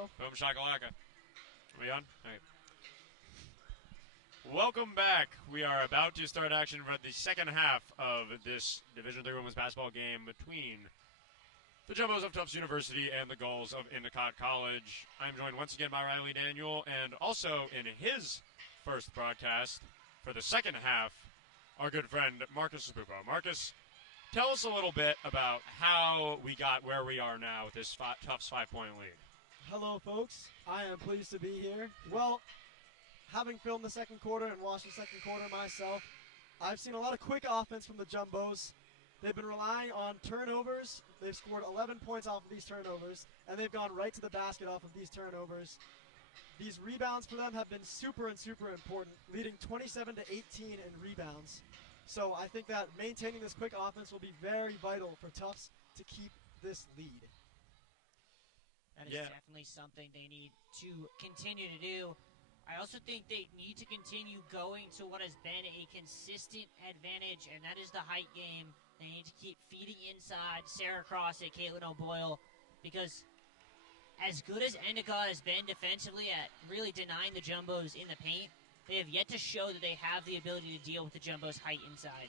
Boom shakalaka. We on? All right. Welcome back. We are about to start action for the second half of this Division III women's basketball game between the Jumbos of Tufts University and the Gulls of Endicott College. I'm joined once again by Riley Daniel, and also in his first broadcast for the second half, our good friend Marcus Sapupo. Marcus, tell us a little bit about how we got where we are now with this Tufts 5-point lead. Hello, folks. I am pleased to be here. Well, having filmed the second quarter and watched the second quarter myself, I've seen a lot of quick offense from the Jumbos. They've been relying on turnovers. They've scored 11 points off of these turnovers, and they've gone right to the basket off of these turnovers. These rebounds for them have been super important, leading 27 to 18 in rebounds. So I think that maintaining this quick offense will be very vital for Tufts to keep this lead. That is definitely something they need to continue to do. I also think they need to continue going to what has been a consistent advantage, and that is the height game. They need to keep feeding inside Sarah Cross at Caitlin O'Boyle, because as good as Endicott has been defensively at really denying the Jumbos in the paint, they have yet to show that they have the ability to deal with the Jumbos' height inside.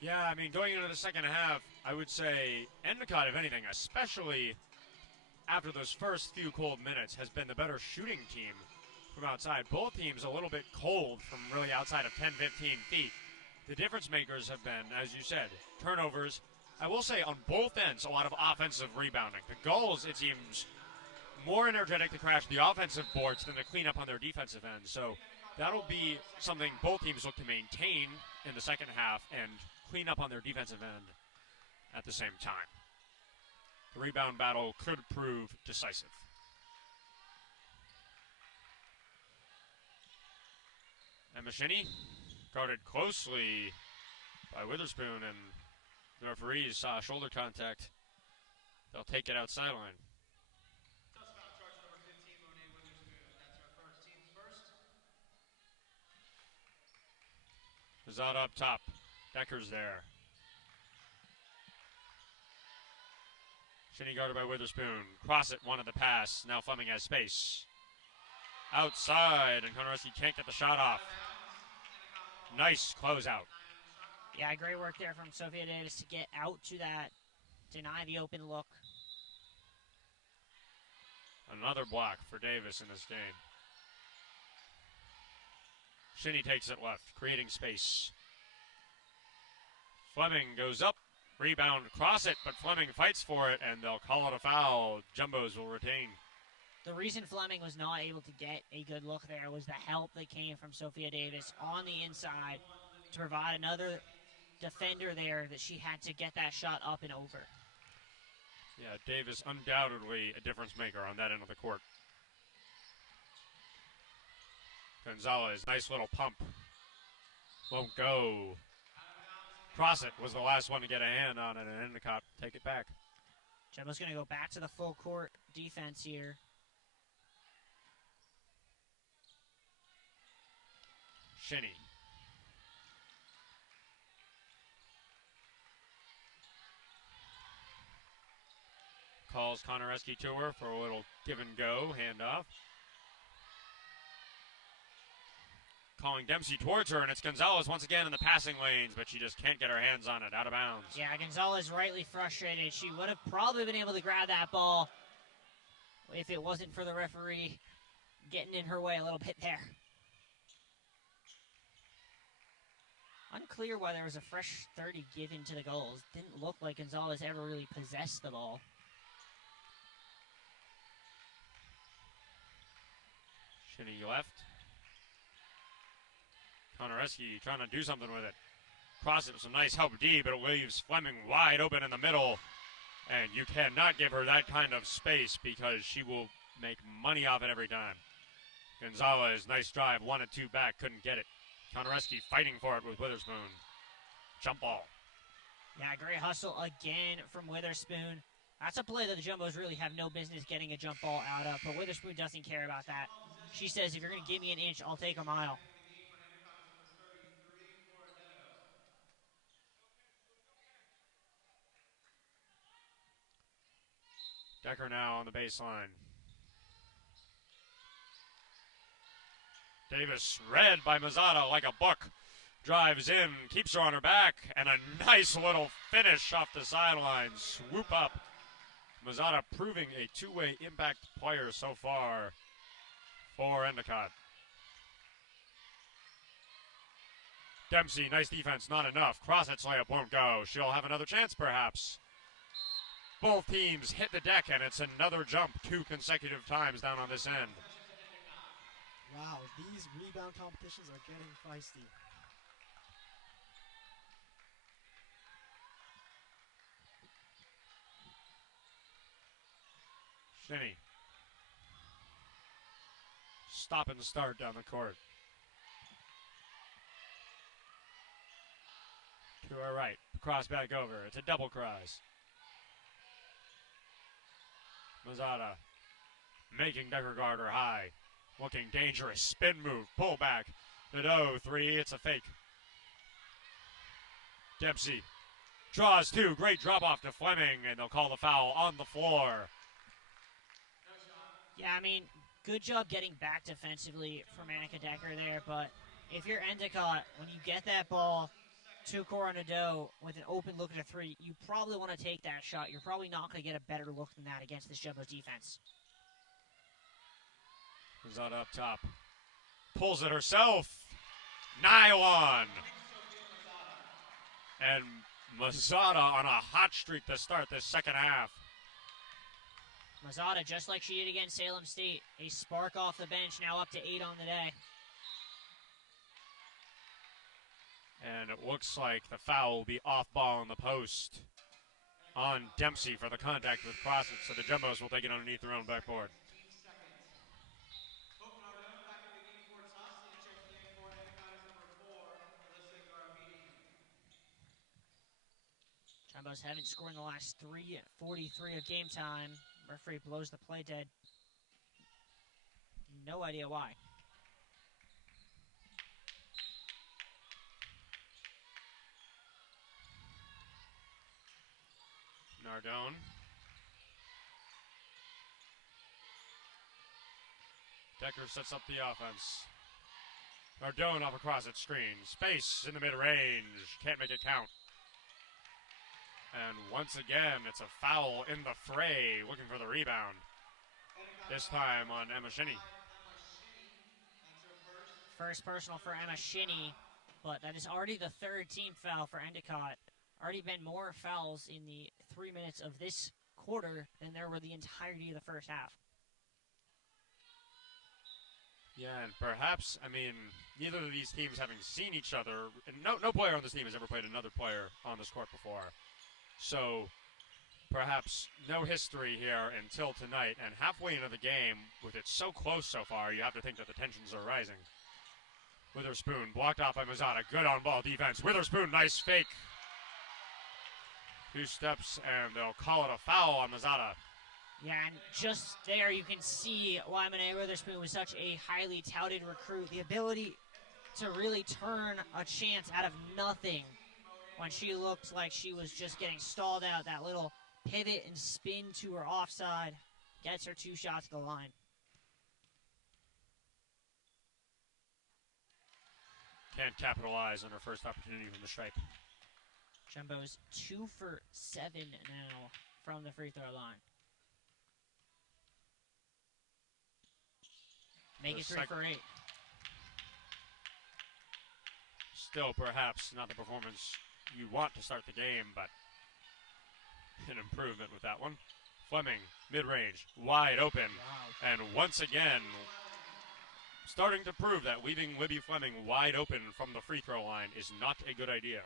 Yeah, I mean, going into the second half, I would say Endicott, if anything, especially after those first few cold minutes, has been the better shooting team from outside. Both teams a little bit cold from really outside of 10, 15 feet. The difference makers have been, as you said, turnovers. I will say on both ends, a lot of offensive rebounding. The Gulls, it seems, more energetic to crash the offensive boards than to clean up on their defensive end. So that'll be something both teams look to maintain in the second half and clean up on their defensive end at the same time. The rebound battle could prove decisive. Emma Shinney guarded closely by Witherspoon, and the referees saw shoulder contact. They'll take it out sideline. Zada up top. Decker's there. Shinney guarded by Witherspoon. Crossett wanted the pass. Now Fleming has space. Outside, and Konareski can't get the shot off. Nice closeout. Yeah, great work there from Sophia Davis to get out to that, deny the open look. Another block for Davis in this game. Shinney takes it left, creating space. Fleming goes up, rebound, cross it, but Fleming fights for it, and they'll call it a foul. Jumbos will retain. The reason Fleming was not able to get a good look there was the help that came from Sophia Davis on the inside to provide another defender there that she had to get that shot up and over. Yeah, Davis undoubtedly a difference maker on that end of the court. Gonzalez, nice little pump. Won't go. Crossett was the last one to get a hand on it, and Endicott take it back. Jumbo's going to go back to the full court defense here. Shinney. Calls Konareski to her for a little give and go, handoff. Calling Dempsey towards her, and it's Gonzalez once again in the passing lanes, but she just can't get her hands on it, out of bounds. Yeah, Gonzalez rightly frustrated. She would have probably been able to grab that ball if it wasn't for the referee getting in her way a little bit there. Unclear why there was a fresh 30 given to the Gulls. Didn't look like Gonzalez ever really possessed the ball. Shinney left. Konareski trying to do something with it. Cross it with some nice help D, but it leaves Fleming wide open in the middle. And you cannot give her that kind of space because she will make money off it every time. Gonzalez, nice drive, 1 and 2 back, couldn't get it. Konareski fighting for it with Witherspoon. Jump ball. Yeah, great hustle again from Witherspoon. That's a play that the Jumbos really have no business getting a jump ball out of, but Witherspoon doesn't care about that. She says, if you're going to give me an inch, I'll take a mile. Decker now on the baseline. Davis read by Mazzata like a book. Drives in, keeps her on her back, and a nice little finish off the sideline. Swoop up. Mazzata proving a two-way impact player so far for Endicott. Dempsey, nice defense, not enough. Crossett's layup won't go. She'll have another chance, perhaps. Both teams hit the deck, and it's another jump 2 consecutive times down on this end. Wow, these rebound competitions are getting feisty. Shinny. Stop and start down the court. To our right. Cross back over. It's a double cross. Mazzata making Decker guard her high. Looking dangerous. Spin move. Pull back. Nadeau, 3. It's a fake. Dempsey draws 2. Great drop off to Fleming, and they'll call the foul on the floor. Yeah, I mean, good job getting back defensively from Annika Decker there, but if you're Endicott, when you get that ball to Cora Nadeau with an open look at a 3, you probably want to take that shot. You're probably not going to get a better look than that against this Jumbo's defense. Mazzata up top. Pulls it herself. Nylon. And Mazzata on a hot streak to start this second half. Mazzata, just like she did against Salem State, a spark off the bench, now up to 8 on the day. And it looks like the foul will be off ball in the post on Dempsey for the contact with Crosset, so the Jumbos will take it underneath their own backboard. Jumbos haven't scored in the last 3:43 of game time. Referee blows the play dead. No idea why. Nardone. Decker sets up the offense. Nardone off across its screen. Space in the mid-range. Can't make it count. And once again, it's a foul in the fray, looking for the rebound. This time on Emma Shinny. First personal for Emma Shinny, but that is already the 3rd team foul for Endicott. Already been more fouls in the 3 minutes of this quarter than there were the entirety of the first half. Yeah, and perhaps, I mean, neither of these teams having seen each other, and no player on this team has ever played another player on this court before. So perhaps no history here until tonight, and halfway into the game, with it so close so far, you have to think that the tensions are rising. Witherspoon blocked off by Mazzata. Good on-ball defense. Witherspoon, nice fake. 2 steps, and they'll call it a foul on Mazzata. Yeah, and just there you can see why Monet Witherspoon was such a highly touted recruit. The ability to really turn a chance out of nothing when she looked like she was just getting stalled out. That little pivot and spin to her offside gets her 2 shots to the line. Can't capitalize on her first opportunity from the stripe. Jumbo's 2 for 7 now from the free throw line. Make it 3 for 8. Still, perhaps not the performance you want to start the game, but an improvement with that one. Fleming, mid-range, wide open. Wow. And once again, starting to prove that leaving Libby Fleming wide open from the free throw line is not a good idea.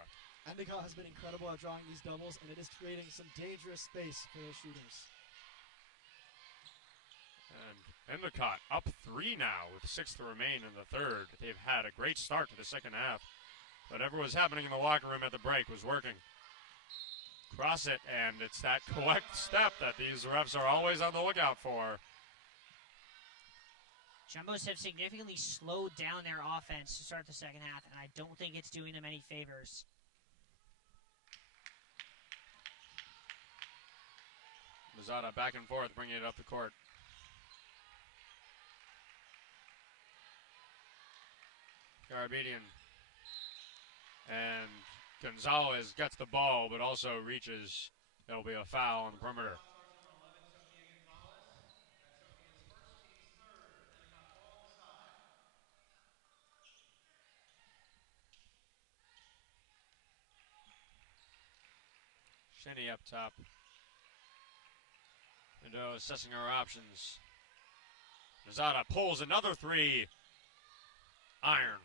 Endicott has been incredible at drawing these doubles, and it is creating some dangerous space for their shooters. And Endicott up 3 now with 6 to remain in the third. They've had a great start to the second half. Whatever was happening in the locker room at the break was working. Cross it, and it's that correct step that these refs are always on the lookout for. Jumbos have significantly slowed down their offense to start the second half, and I don't think it's doing them any favors. Mazzata back and forth, bringing it up the court. Garabedian. And Gonzalez gets the ball, but also reaches. There'll be a foul on the perimeter. Shenny up top. Nadeau assessing her options. Mazzata pulls another three. Iron.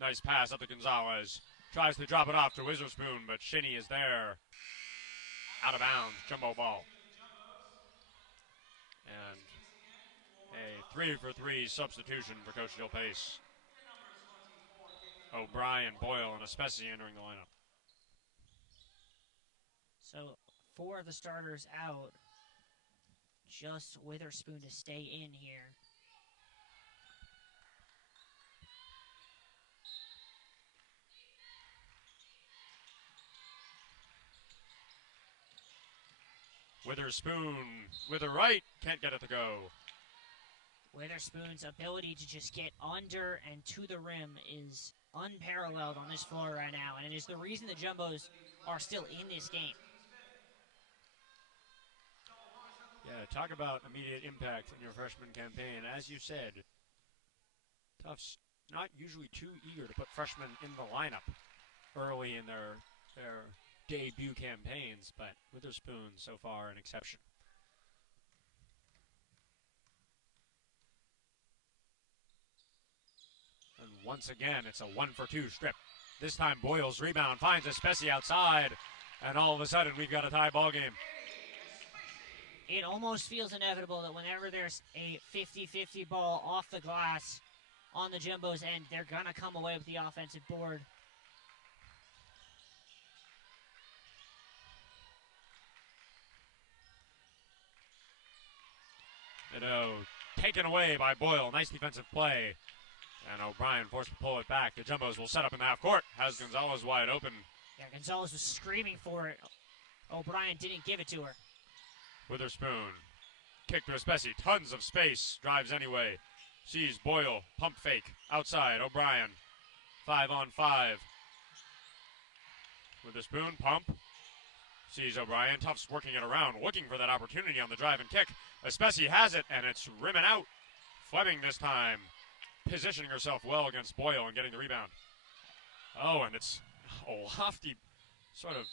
Nice pass up to Gonzalez. Tries to drop it off to Witherspoon, but Shinny is there. Out of bounds. Jumbo ball. And a 3-for-3 substitution for Coach Jill Pace. O'Brien, Boyle, and Espessi entering the lineup. So 4 of the starters out. Just Witherspoon to stay in here. Witherspoon with the right, can't get it to go. Witherspoon's ability to just get under and to the rim is unparalleled on this floor right now, and it is the reason the Jumbos are still in this game. Yeah, talk about immediate impact in your freshman campaign. As you said, Tufts not usually too eager to put freshmen in the lineup early in their debut campaigns, but Witherspoon so far an exception. And once again, it's a 1-for-2 strip. This time Boyle's rebound finds Espessi outside, and all of a sudden we've got a tie ball game. It almost feels inevitable that whenever there's a 50-50 ball off the glass on the Jumbo's end, they're going to come away with the offensive board. Taken away by Boyle. Nice defensive play. And O'Brien forced to pull it back. The Jumbos will set up in the half court. Has Gonzalez wide open. Yeah, Gonzalez was screaming for it. O'Brien didn't give it to her. Witherspoon. Kick to Espessi. Tons of space. Drives anyway. Sees Boyle. Pump fake. Outside. O'Brien. 5-on-5. Witherspoon. Pump. Sees O'Brien. Tufts working it around. Looking for that opportunity on the drive and kick. Espessi has it, and it's rimming out. Fleming this time. Positioning herself well against Boyle and getting the rebound. Oh, and it's a lofty, sort of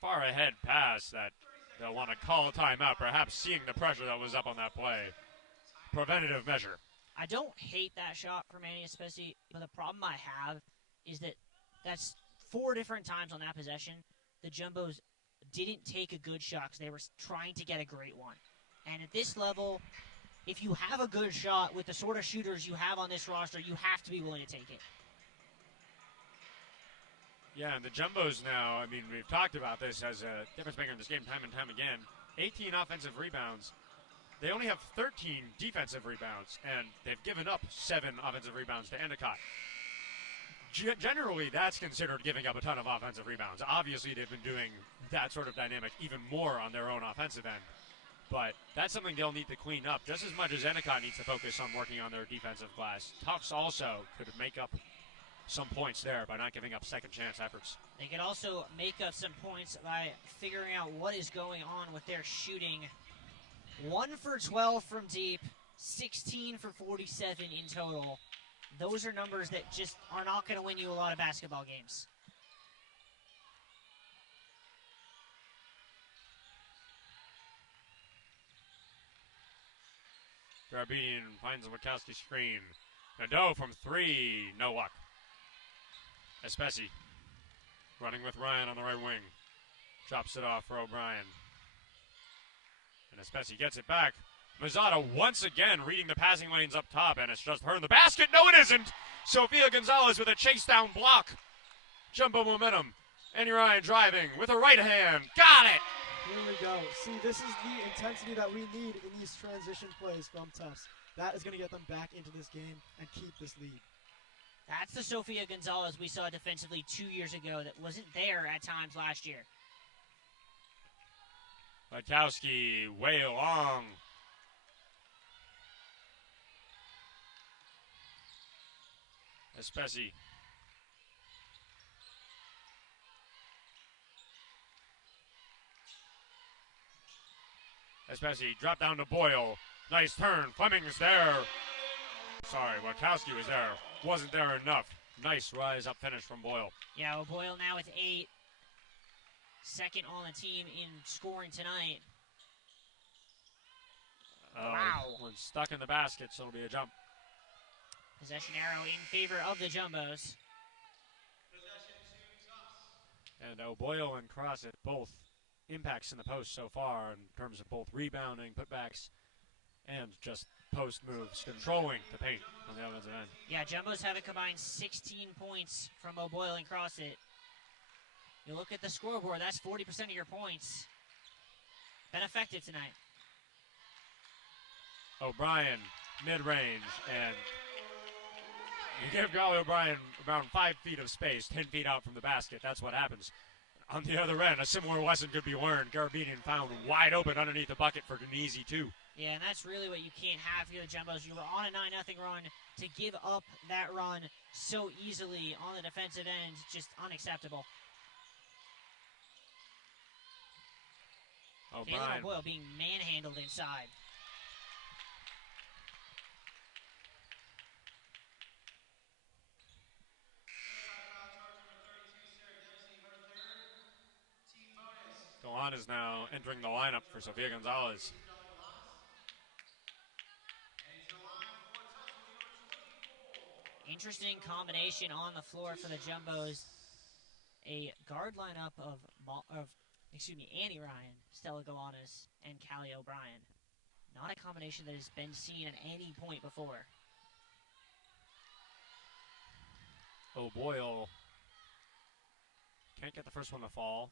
far ahead pass that they'll want to call a timeout, perhaps seeing the pressure that was up on that play. Preventative measure. I don't hate that shot from Annie Espessi, but the problem I have is that that's 4 different times on that possession. The Jumbos didn't take a good shot because they were trying to get a great one. And at this level, if you have a good shot with the sort of shooters you have on this roster, you have to be willing to take it. Yeah, and the Jumbos now, I mean, we've talked about this as a difference maker in this game time and time again. 18 offensive rebounds. They only have 13 defensive rebounds, and they've given up 7 offensive rebounds to Endicott. Generally, that's considered giving up a ton of offensive rebounds. Obviously, they've been doing that sort of dynamic even more on their own offensive end. But that's something they'll need to clean up just as much as Endicott needs to focus on working on their defensive glass. Tufts also could make up some points there by not giving up second chance efforts. They could also make up some points by figuring out what is going on with their shooting. 1 for 12 from deep, 16 for 47 in total. Those are numbers that just are not going to win you a lot of basketball games. Garabedian finds a Wachowski screen. Nadeau from 3, no luck. Espessi running with Ryan on the right wing. Drops it off for O'Brien. And Espessi gets it back. Mazzata once again reading the passing lanes up top, and it's just her in the basket. No, it isn't. Sofia Gonzalez with a chase down block. Jumbo momentum. Annie Ryan driving with a right hand. Got it. Here we go. See, this is the intensity that we need in these transition plays from Tufts. That is going to get them back into this game and keep this lead. That's the Sofia Gonzalez we saw defensively 2 years ago that wasn't there at times last year. Witkowski way long. Espesi. Espesi drop down to Boyle. Nice turn. Fleming's there. Sorry, Witkowski was there. Wasn't there enough. Nice rise up finish from Boyle. Yeah, well, Boyle now with 8. Second on the team in scoring tonight. Wow. One's stuck in the basket, so it'll be a jump. Possession arrow in favor of the Jumbos. And Boyle and Crossett both impacts in the post so far in terms of both rebounding, putbacks, and just post moves, controlling the paint on the offensive end. Yeah, Jumbos have a combined 16 points from O'Boyle and Crossett. You look at the scoreboard, that's 40% of your points. Been effective tonight. O'Brien, mid-range, and you give Golly O'Brien around 5 feet of space, 10 feet out from the basket. That's what happens. On the other end, a similar lesson could be learned. Garabedian found wide open underneath the bucket for an easy 2. Yeah, and that's really what you can't have here, the Jumbos. You were on a 9-0 run. To give up that run so easily on the defensive end, just unacceptable. O'Brien. O'Boyle being manhandled inside. Golan is now entering the lineup for Sofia Gonzalez. Interesting combination on the floor for the Jumbos. A guard lineup of Annie Ryan, Stella Galanis, and Callie O'Brien. Not a combination that has been seen at any point before. O'Boyle can't get the first one to fall.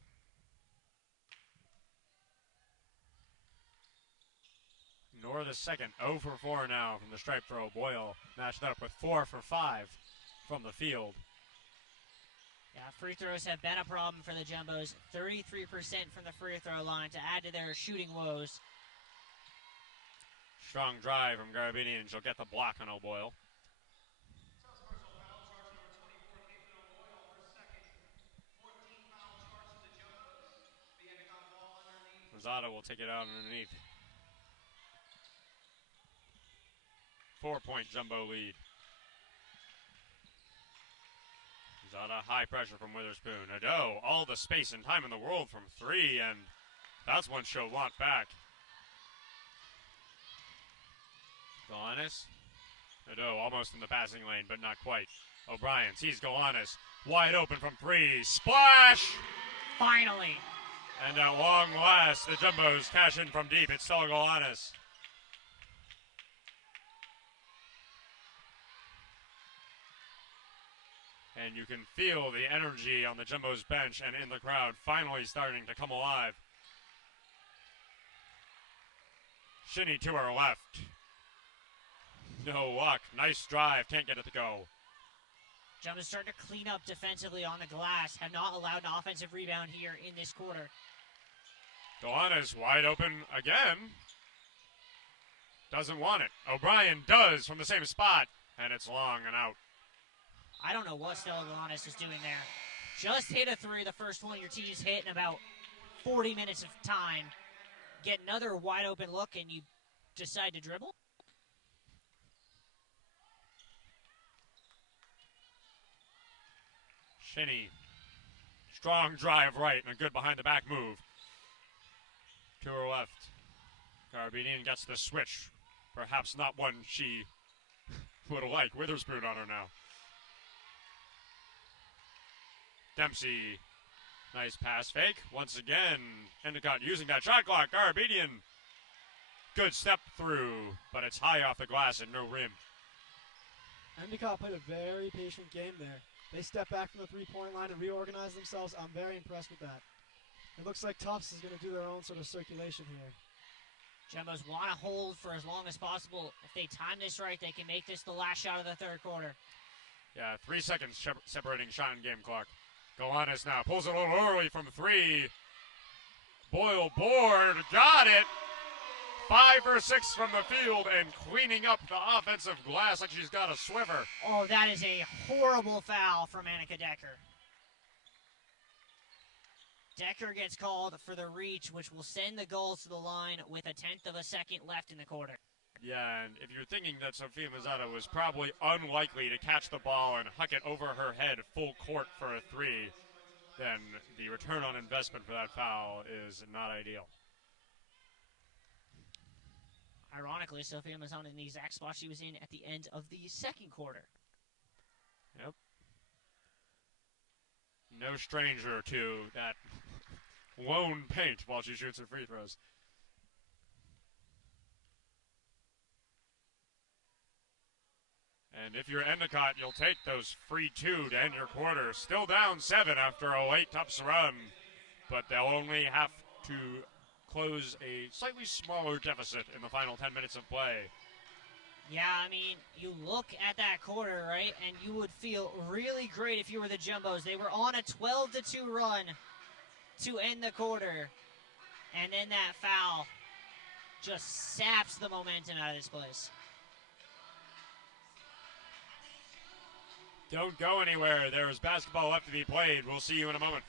Nor the second. 0 for 4 now from the stripe for O'Boyle. Matched up with 4 for 5 from the field. Yeah, free throws have been a problem for the Jumbos. 33% from the free throw line to add to their shooting woes. Strong drive from Garabedian. She'll get the block on O'Boyle. Rosado will take it out underneath. 4-point Jumbo lead. Rosado, high pressure from Witherspoon. Nadeau, all the space and time in the world from 3, and that's one she'll want back. Galanis. Nadeau almost in the passing lane, but not quite. O'Brien sees Galanis. Wide open from 3. Splash! Finally! And at long last, the Jumbos cash in from deep. It's Stella Galanis. And you can feel the energy on the Jumbos bench and in the crowd finally starting to come alive. Shinny to her left. No luck. Nice drive. Can't get it to go. Jumbos starting to clean up defensively on the glass. Have not allowed an offensive rebound here in this quarter. Galanis wide open again. Doesn't want it. O'Brien does from the same spot. And it's long and out. I don't know what Stella Galanis is doing there. Just hit a 3, the first one your team's hit in about 40 minutes of time. Get another wide open look and you decide to dribble? Shinny. Strong drive right and a good behind the back move. To her left. Garabedian gets the switch. Perhaps not one she would like. Witherspoon on her now. Dempsey, nice pass fake. Once again, Endicott using that shot clock. Garabedian, good step through, but it's high off the glass and no rim. Endicott played a very patient game there. They stepped back from the three-point line and reorganized themselves. I'm very impressed with that. It looks like Tufts is going to do their own sort of circulation here. Jumbos want to hold for as long as possible. If they time this right, they can make this the last shot of the third quarter. Yeah, 3 seconds separating shot and game clock. Galanis now pulls it a little early from 3. Boyle board, got it. 5 or 6 from the field and cleaning up the offensive glass like she's got a Swiffer. Oh, that is a horrible foul from Annika Decker. Decker gets called for the reach, which will send the goals to the line with 1/10 of a second left in the quarter. Yeah, and if you're thinking that Sofia Mazzata was probably unlikely to catch the ball and huck it over her head full court for a 3, then the return on investment for that foul is not ideal. Ironically, Sofia Mazzata in the exact spot she was in at the end of the second quarter. Yep. No stranger to that lone paint while she shoots her free throws. And if you're Endicott, you'll take those free 2 to end your quarter. Still down 7 after a late Tufts run, but they'll only have to close a slightly smaller deficit in the final 10 minutes of play. Yeah, I mean, you look at that quarter, right, and you would feel really great if you were the Jumbos. They were on a 12-2 run to end the quarter, and then that foul just saps the momentum out of this place. Don't go anywhere. There is basketball left to be played. We'll see you in a moment.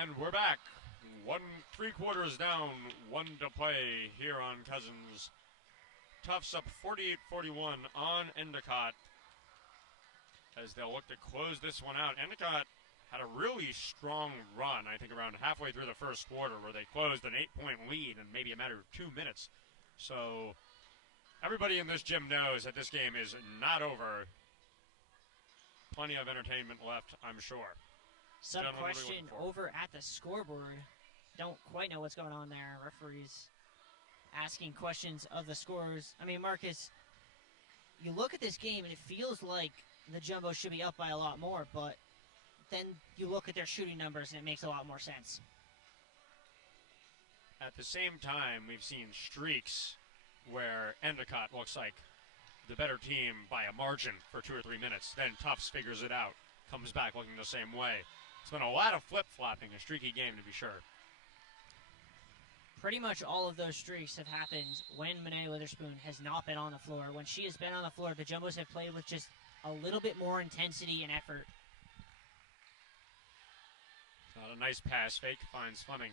And we're back. 3 quarters down, 1 to play here on Cousins. Tufts up 48-41 on Endicott as they'll look to close this one out. Endicott had a really strong run, I think around halfway through the first quarter, where they closed an 8-point lead in maybe a matter of 2 minutes. So everybody in this gym knows that this game is not over. Plenty of entertainment left, I'm sure. Some question over at the scoreboard. Don't quite know what's going on there. Referees asking questions of the scorers. I mean, Marcus, you look at this game and it feels like the Jumbos should be up by a lot more, but then you look at their shooting numbers and it makes a lot more sense. At the same time, we've seen streaks where Endicott looks like the better team by a margin for 2 or 3 minutes. Then Tufts figures it out, comes back looking the same way. It's been a lot of flip-flopping, a streaky game to be sure. Pretty much all of those streaks have happened when Monet Witherspoon has not been on the floor. When she has been on the floor, the Jumbos have played with just a little bit more intensity and effort. Not a nice pass fake, finds Fleming.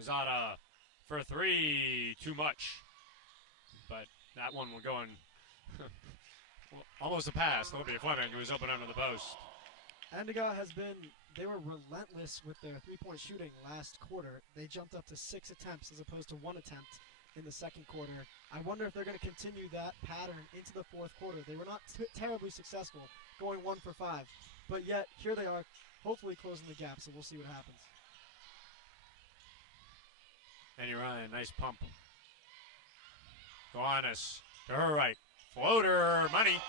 Mazzata for 3, too much. But that one will go in almost a pass. Olivia Fleming, who was open under the post. Endicott they were relentless with their three-point shooting last quarter. They jumped up to 6 attempts as opposed to 1 attempt in the second quarter. I wonder if they're going to continue that pattern into the fourth quarter. They were not terribly successful, going 1 for 5. But yet, here they are, hopefully closing the gap, so we'll see what happens. Annie Ryan, nice pump. Goanis to her right. Floater, money.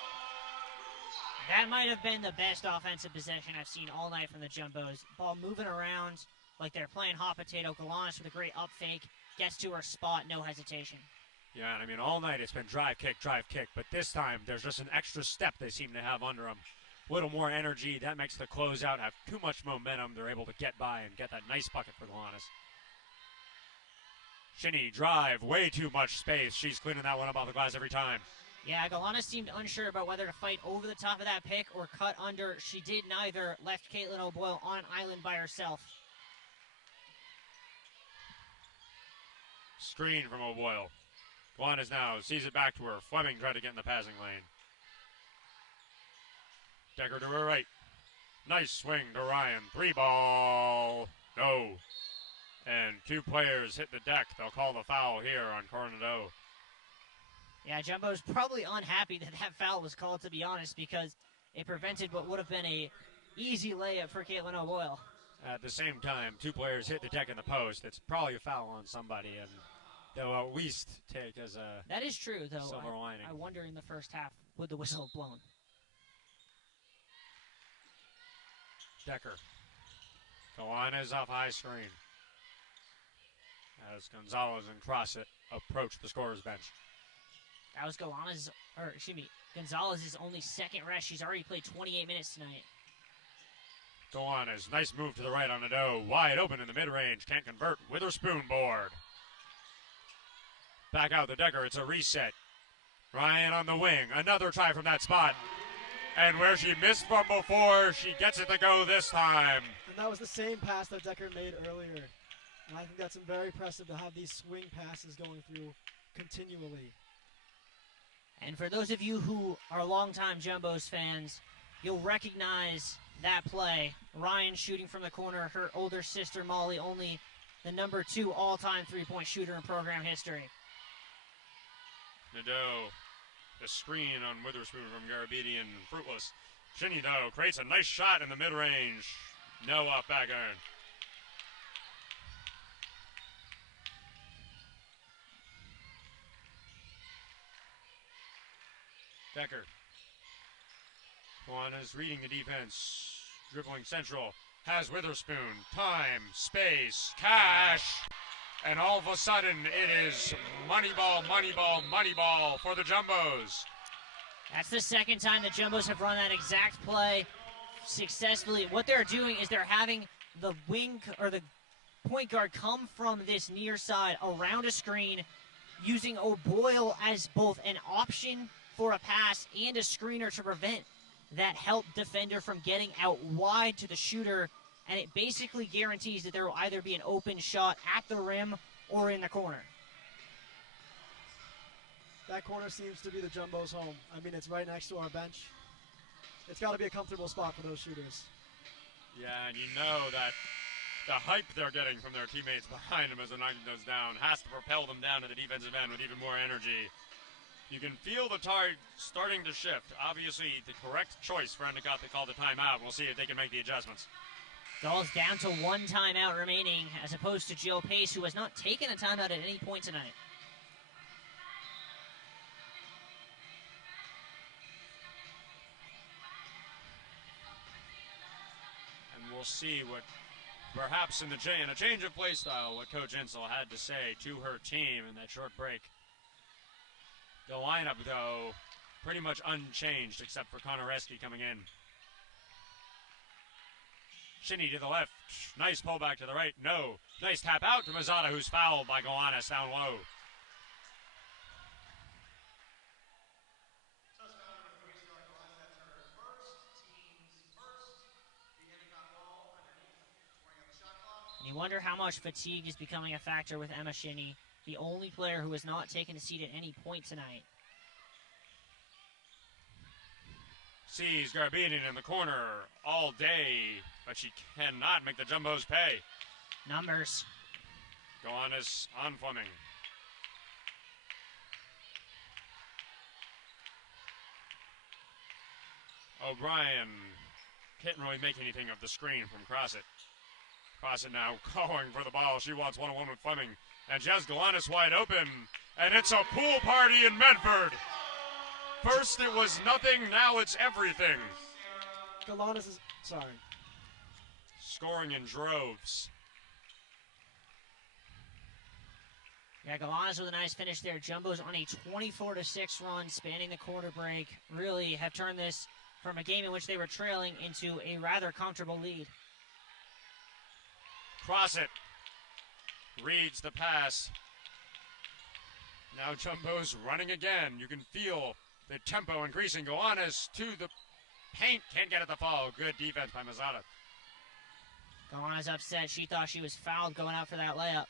That might have been the best offensive possession I've seen all night from the Jumbos. Ball moving around like they're playing hot potato. Goanis with a great up fake. Gets to her spot, no hesitation. Yeah, and I mean, all night it's been drive, kick, but this time there's just an extra step they seem to have under them. A little more energy. That makes the closeout have too much momentum. They're able to get by and get that nice bucket for Galanis. Shinny, drive, way too much space. She's cleaning that one up off the glass every time. Yeah, Galanis seemed unsure about whether to fight over the top of that pick or cut under. She did neither, left Caitlin O'Boyle on an island by herself. Screen from O'Boyle. Galanis now sees it back to her. Fleming tried to get in the passing lane. Decker to her right. Nice swing to Ryan. 3-ball. No. And 2 players hit the deck. They'll call the foul here on Coronado. Yeah, Jumbo's probably unhappy that that foul was called, to be honest, because it prevented what would have been a easy layup for Caitlin O'Boyle. At the same time, 2 players hit the deck in the post. It's probably a foul on somebody, and they'll at least take as a that is true, though. silver lining. I wonder in the first half, would the whistle have blown? Decker. Galanis off high screen. As Gonzalez and Crossett approach the scorer's bench. That was Gonzalez's only second rest. She's already played 28 minutes tonight. Galanis, nice move to the right on the dough. Wide open in the mid-range. Can't convert. Witherspoon board. Back out the Decker. It's a reset. Ryan on the wing. Another try from that spot. And where she missed from before, she gets it to go this time. And that was the same pass that Decker made earlier. And I think that's very impressive to have these swing passes going through continually. And for those of you who are longtime Jumbos fans, you'll recognize that play. Ryan shooting from the corner, her older sister Molly, only the number 2 all-time three-point shooter in program history. Nadeau, the screen on Witherspoon from Garabedian, fruitless. Shinny, though, creates a nice shot in the mid-range. No off back iron. Decker. Galanis reading the defense. Dribbling central. Has Witherspoon. Time, space, cash. And all of a sudden, it is money ball, money ball, money ball for the Jumbos. That's the second time the Jumbos have run that exact play successfully. What they're doing is they're having the wing or the point guard come from this near side around a screen, using O'Boyle as both an option for a pass and a screener to prevent that help defender from getting out wide to the shooter, and it basically guarantees that there will either be an open shot at the rim or in the corner. That corner seems to be the Jumbo's home. I mean, it's right next to our bench. It's got to be a comfortable spot for those shooters. Yeah, and you know that the hype they're getting from their teammates behind them as they're knocking those down has to propel them down to the defensive end with even more energy. You can feel the tide starting to shift. Obviously, the correct choice for Endicott to call the timeout. We'll see if they can make the adjustments. Gulls down to 1 timeout remaining, as opposed to Jill Pace, who has not taken a timeout at any point tonight. And we'll see what, perhaps in a change of play style, what Coach Insel had to say to her team in that short break. The lineup, though, pretty much unchanged except for Konareski coming in. Shinny to the left. Nice pullback to the right. No. Nice tap out to Mazzata, who's fouled by Galanis down low. And you wonder how much fatigue is becoming a factor with Emma Shinny, the only player who has not taken a seat at any point tonight. Sees Garbinian in the corner all day, but she cannot make the Jumbos pay. Numbers. Galanis on Fleming. O'Brien can't really make anything of the screen from Crossett. Crossett now calling for the ball. She wants one-on-one with Fleming. And she has Galanis wide open. And it's a pool party in Medford. First it was nothing, now it's everything. Galanis is, sorry. Scoring in droves. Yeah, Galanas with a nice finish there. Jumbo's on a 24-6 run, spanning the quarter break. Really have turned this from a game in which they were trailing into a rather comfortable lead. Cross it. Reads the pass. Now Jumbo's running again. You can feel the tempo increasing. Galanas to the paint. Can't get it to fall. Good defense by Mazzata. Galanas upset. She thought she was fouled going out for that layup.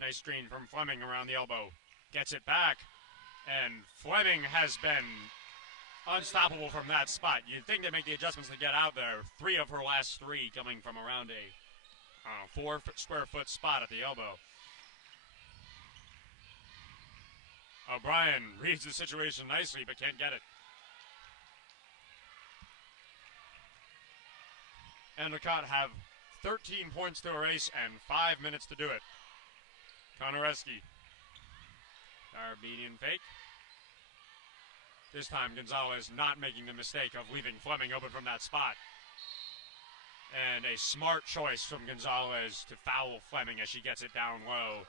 Nice screen from Fleming around the elbow. Gets it back. And Fleming has been unstoppable from that spot. You'd think they'd make the adjustments to get out there. 3 of her last 3 coming from around a 4 square foot spot at the elbow. O'Brien reads the situation nicely but can't get it. Endicott have 13 points to erase and 5 minutes to do it. Konareski. Arbedian fake. This time Gonzalez not making the mistake of leaving Fleming open from that spot. And a smart choice from Gonzalez to foul Fleming as she gets it down low.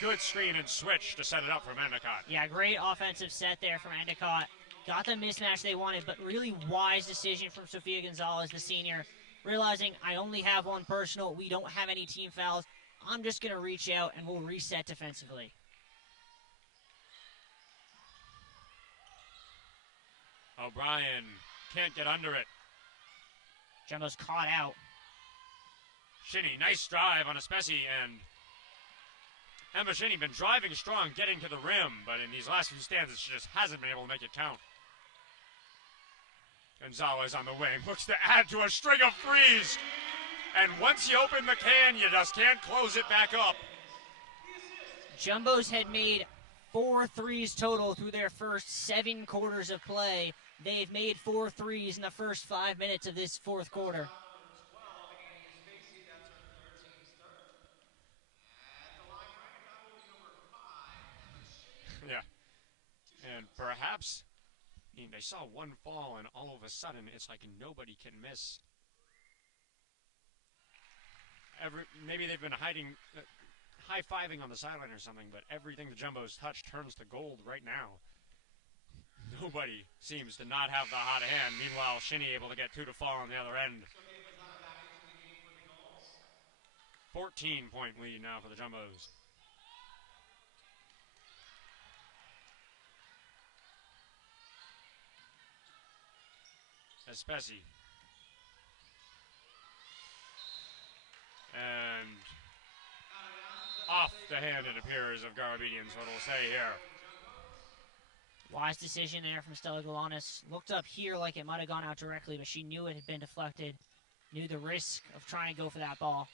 Good screen and switch to set it up from Endicott. Yeah, great offensive set there from Endicott. Got the mismatch they wanted, but really wise decision from Sofia Gonzalez, the senior. Realizing I only have one personal, we don't have any team fouls. I'm just going to reach out and we'll reset defensively. O'Brien can't get under it. Jumbo's caught out. Shinny, nice drive on Espesi, and Emma Shinny been driving strong, getting to the rim, but in these last few stanzas, she just hasn't been able to make it count. Gonzalez on the wing, looks to add to a string of threes. And once you open the can, you just can't close it back up. Jumbo's had made 4 threes total through their first 7 quarters of play. They've made 4 threes in the first 5 minutes of this fourth quarter. Yeah. And perhaps, I mean, they saw one fall, and all of a sudden, it's like nobody can miss. Maybe they've been high-fiving on the sideline or something, but everything the Jumbos touch turns to gold right now. Nobody seems to not have the hot hand. Meanwhile, Shinny able to get 2 to fall on the other end. 14-point lead now for the Jumbos. Espesi. And off the hand, it appears, of Garabedian, so it'll stay here. Wise decision there from Stella Galanis. Looked up here like it might have gone out directly, but she knew it had been deflected. Knew the risk of trying to go for that ball.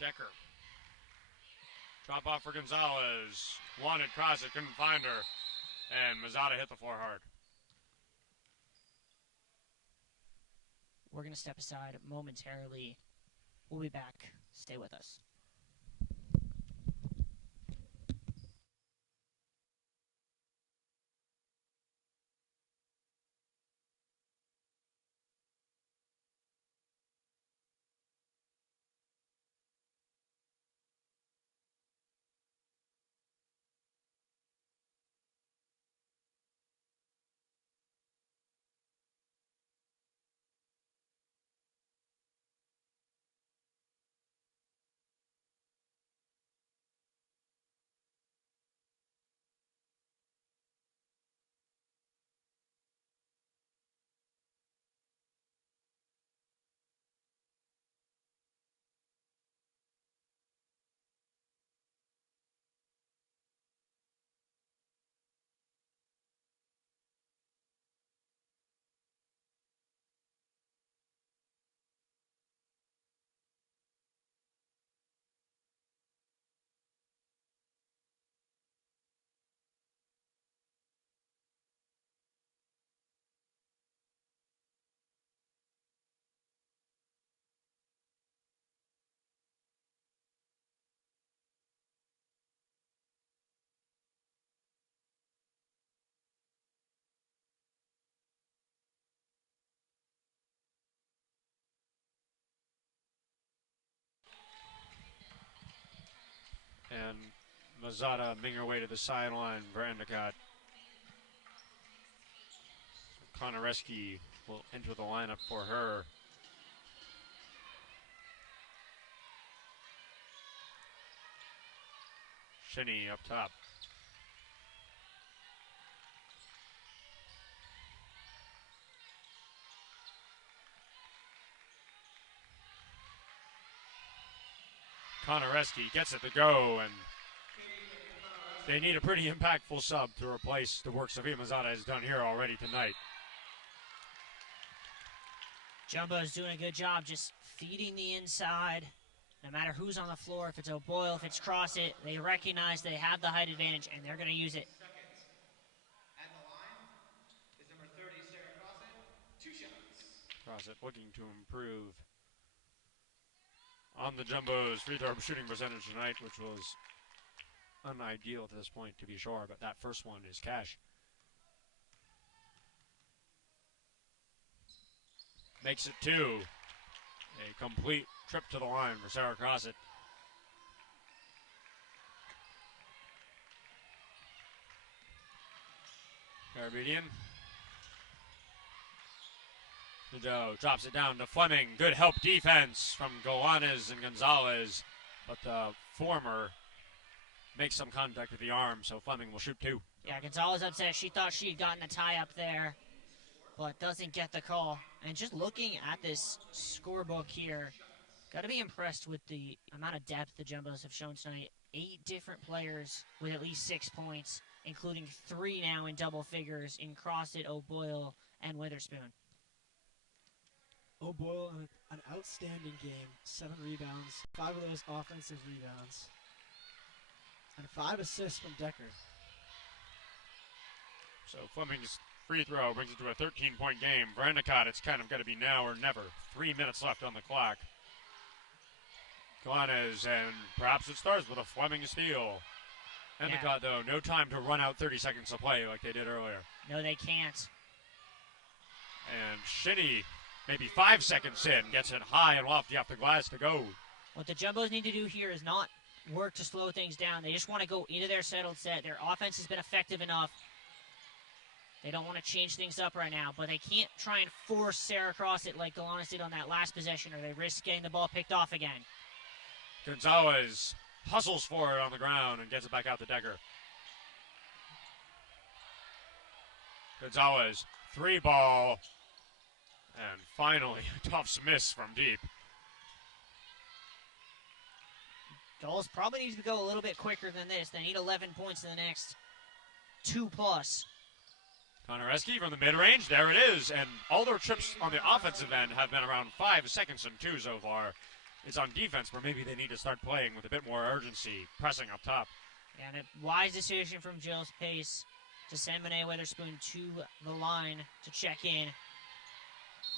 Decker. Drop off for Gonzalez. Wanted cross it, couldn't find her. And Mazzata hit the floor hard. We're going to step aside momentarily. We'll be back. Stay with us. And Mazzata making her way to the sideline for Endicott. Konareski will enter the lineup for her. Shinny up top. Konareski gets it to go, and they need a pretty impactful sub to replace the work Sofia Mazzata has done here already tonight. Jumbo's doing a good job just feeding the inside. No matter who's on the floor, if it's O'Boyle, if it's Crossit, they recognize they have the height advantage, and they're going to use it. At the line is number 30, Sarah Crossit. 2 shots. Crossit looking to improve on the Jumbo's free throw shooting percentage tonight, which was unideal to this point, to be sure, but that first one is cash. Makes it 2. A complete trip to the line for Sarah Crossit. Caribbean. Nadeau drops it down to Fleming. Good help defense from Galanes and Gonzalez, but the former makes some contact with the arm, so Fleming will shoot 2. Yeah, Gonzalez upset. She thought she had gotten a tie up there, but doesn't get the call. And just looking at this scorebook here, got to be impressed with the amount of depth the Jumbos have shown tonight. 8 different players with at least 6 points, including 3 now in double figures in Crossit, O'Boyle, and Witherspoon. O'Boyle, an outstanding game. 7 rebounds, 5 of those offensive rebounds, and 5 assists from Decker. So Fleming's free throw brings it to a 13-point game. For Endicott, it's kind of got to be now or never. 3 minutes left on the clock. Galanes, and perhaps it starts with a Fleming steal. Endicott, though, no time to run out 30 seconds to play like they did earlier. No, they can't. And Shinny, maybe 5 seconds in, gets it high and lofty off the glass to go. What the Jumbos need to do here is not work to slow things down. They just want to go into their settled set. Their offense has been effective enough. They don't want to change things up right now, but they can't try and force Sarah Crossit like Galanes did on that last possession, or they risk getting the ball picked off again. Gonzalez hustles for it on the ground and gets it back out to Decker. Gonzalez, 3-ball, and finally, Tufts miss from deep. Dolls probably needs to go a little bit quicker than this. They need 11 points in the next 2+. Konareski from the mid-range, there it is, and all their trips on the offensive end have been around 5 seconds and 2 so far. It's on defense where maybe they need to start playing with a bit more urgency, pressing up top. And a wise decision from Jill's Pace to send Monet Witherspoon to the line to check in.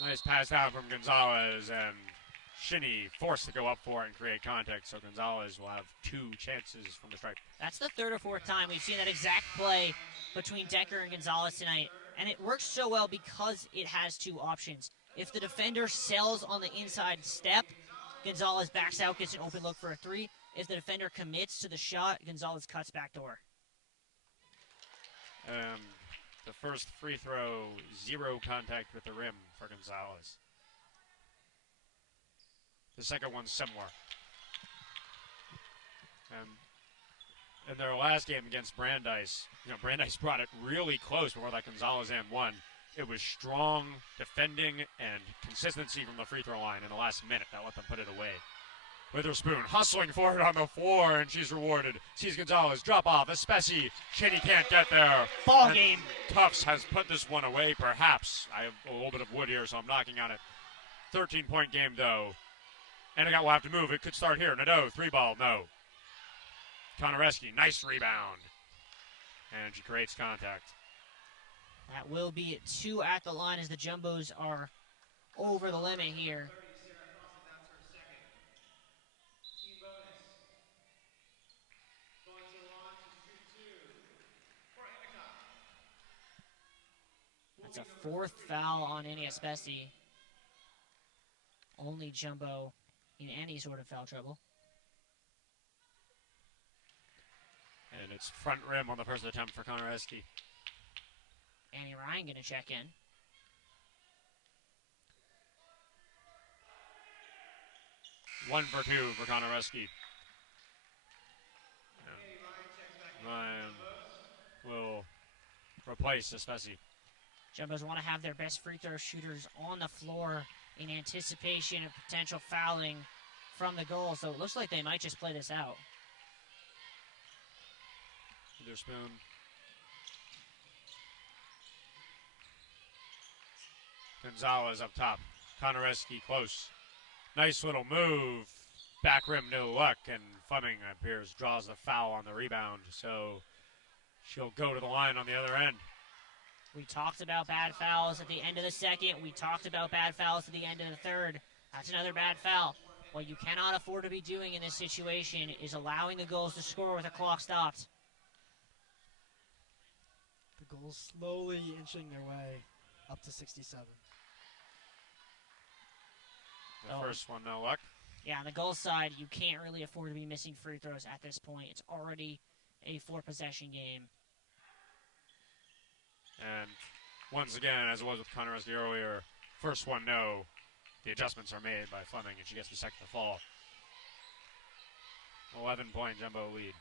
Nice pass down from Gonzalez, and Shinny forced to go up for it and create contact, so Gonzalez will have 2 chances from the stripe. That's the 3rd or 4th time we've seen that exact play between Decker and Gonzalez tonight, and it works so well because it has 2 options. If the defender sells on the inside step, Gonzalez backs out, gets an open look for a 3. If the defender commits to the shot, Gonzalez cuts back door. The first free throw, 0 contact with the rim for Gonzalez. The second one's similar. In their last game against Brandeis, Brandeis brought it really close before that Gonzalez and won. It was strong defending and consistency from the free throw line in the last minute that let them put it away. Witherspoon hustling for it on the floor, and she's rewarded. Sees Gonzalez drop off, especially Shinny can't get there. Ball game. Tufts has put this one away, perhaps. I have a little bit of wood here, so I'm knocking on it. 13-point game, though. Endicott will have to move. It could start here. Nadeau, 3-ball, no. Konareski, nice rebound. And she creates contact. That will be 2 at the line as the Jumbos are over the limit here. That's a 4th foul on Annie Espesi. Only Jumbo in any sort of foul trouble. It's front rim on the first attempt for Konareski. Annie Ryan going to check in. One for two for Konareski. Ryan will replace Espesi. Jumbos want to have their best free throw shooters on the floor in anticipation of potential fouling from the goal, so it looks like they might just play this out. Witherspoon. Gonzalez up top. Konareski close. Nice little move. Back rim, no luck, and Fleming appears draws the foul on the rebound, so she'll go to the line on the other end. We talked about bad fouls at the end of the second. We talked about bad fouls at the end of the third. That's another bad foul. What you cannot afford to be doing in this situation is allowing the goals to score with the clock stopped. The goals slowly inching their way up to 67. The first one, no luck. Yeah, on the goal side, you can't really afford to be missing free throws at this point. It's already a 4-possession game. And once again, as it was with Konareski earlier, first one, no. The adjustments are made by Fleming, and she gets the second to fall. 11-point Jumbo lead.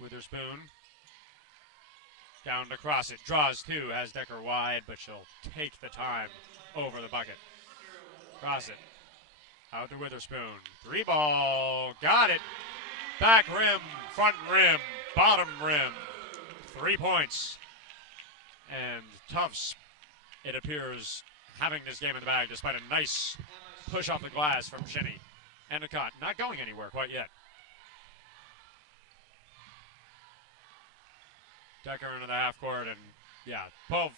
Witherspoon. Down to cross it. Draws two, has Decker wide, but she'll take the time over the bucket. Cross it. Out to Witherspoon. 3-ball. Got it. Back rim, front rim, bottom rim. 3 points. And Tufts, it appears, having this game in the bag despite a nice push off the glass from Shinny. Endicott not going anywhere quite yet. Decker into the half court, and yeah, 12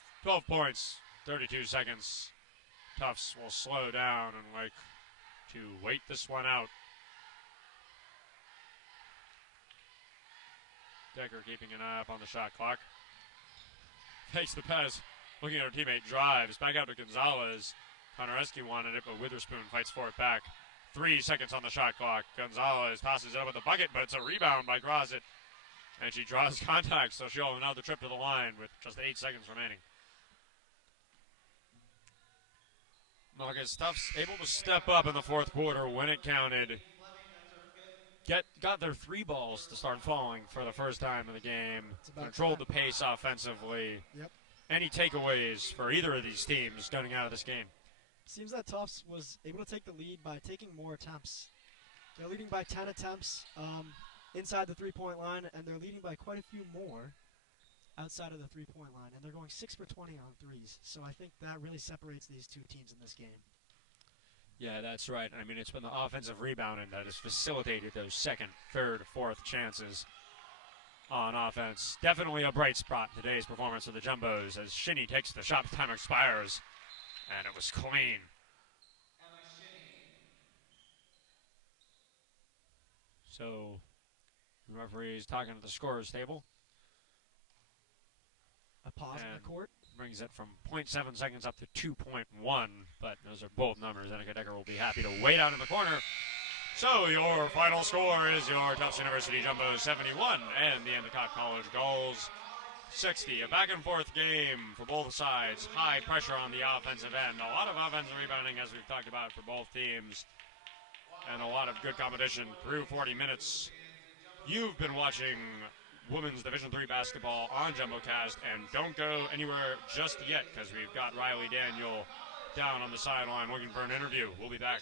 points, 32 seconds. Tufts will slow down and like to wait this one out. Decker keeping an eye up on the shot clock. Takes the pass, looking at her teammate, drives back out to Gonzalez. Konareski wanted it, but Witherspoon fights for it back. 3 seconds on the shot clock. Gonzalez passes it up with the bucket, but it's a rebound by Grosset. And she draws contact, so she'll have another trip to the line with just 8 seconds remaining. Marcus Tufts able to step up in the fourth quarter when it counted. Got their 3 balls to start falling for the first time in the game. Controlled the pace offensively. Yep. Any takeaways for either of these teams going out of this game? Seems that Tufts was able to take the lead by taking more attempts. They're leading by 10 attempts inside the three-point line, and they're leading by quite a few more outside of the three-point line, and they're going 6 for 20 on threes. So I think that really separates these two teams in this game. Yeah, that's right. I mean, it's been the offensive rebounding that has facilitated those second, third, fourth chances on offense. Definitely a bright spot in today's performance of the Jumbos as Shinny takes the shot, time expires, and it was clean. So, the referee is talking to the scorer's table. A pause on the court. Brings it from 0.7 seconds up to 2.1, but those are both numbers. Endicott Decker will be happy to wait out in the corner. So your final score is your Tufts University Jumbos 71 and the Endicott College Gulls 60. A back and forth game for both sides. High pressure on the offensive end. A lot of offensive rebounding, as we've talked about, for both teams. And a lot of good competition through 40 minutes. You've been watching Women's Division III basketball on JumboCast, and don't go anywhere just yet because we've got Riley Daniel down on the sideline looking for an interview. We'll be back.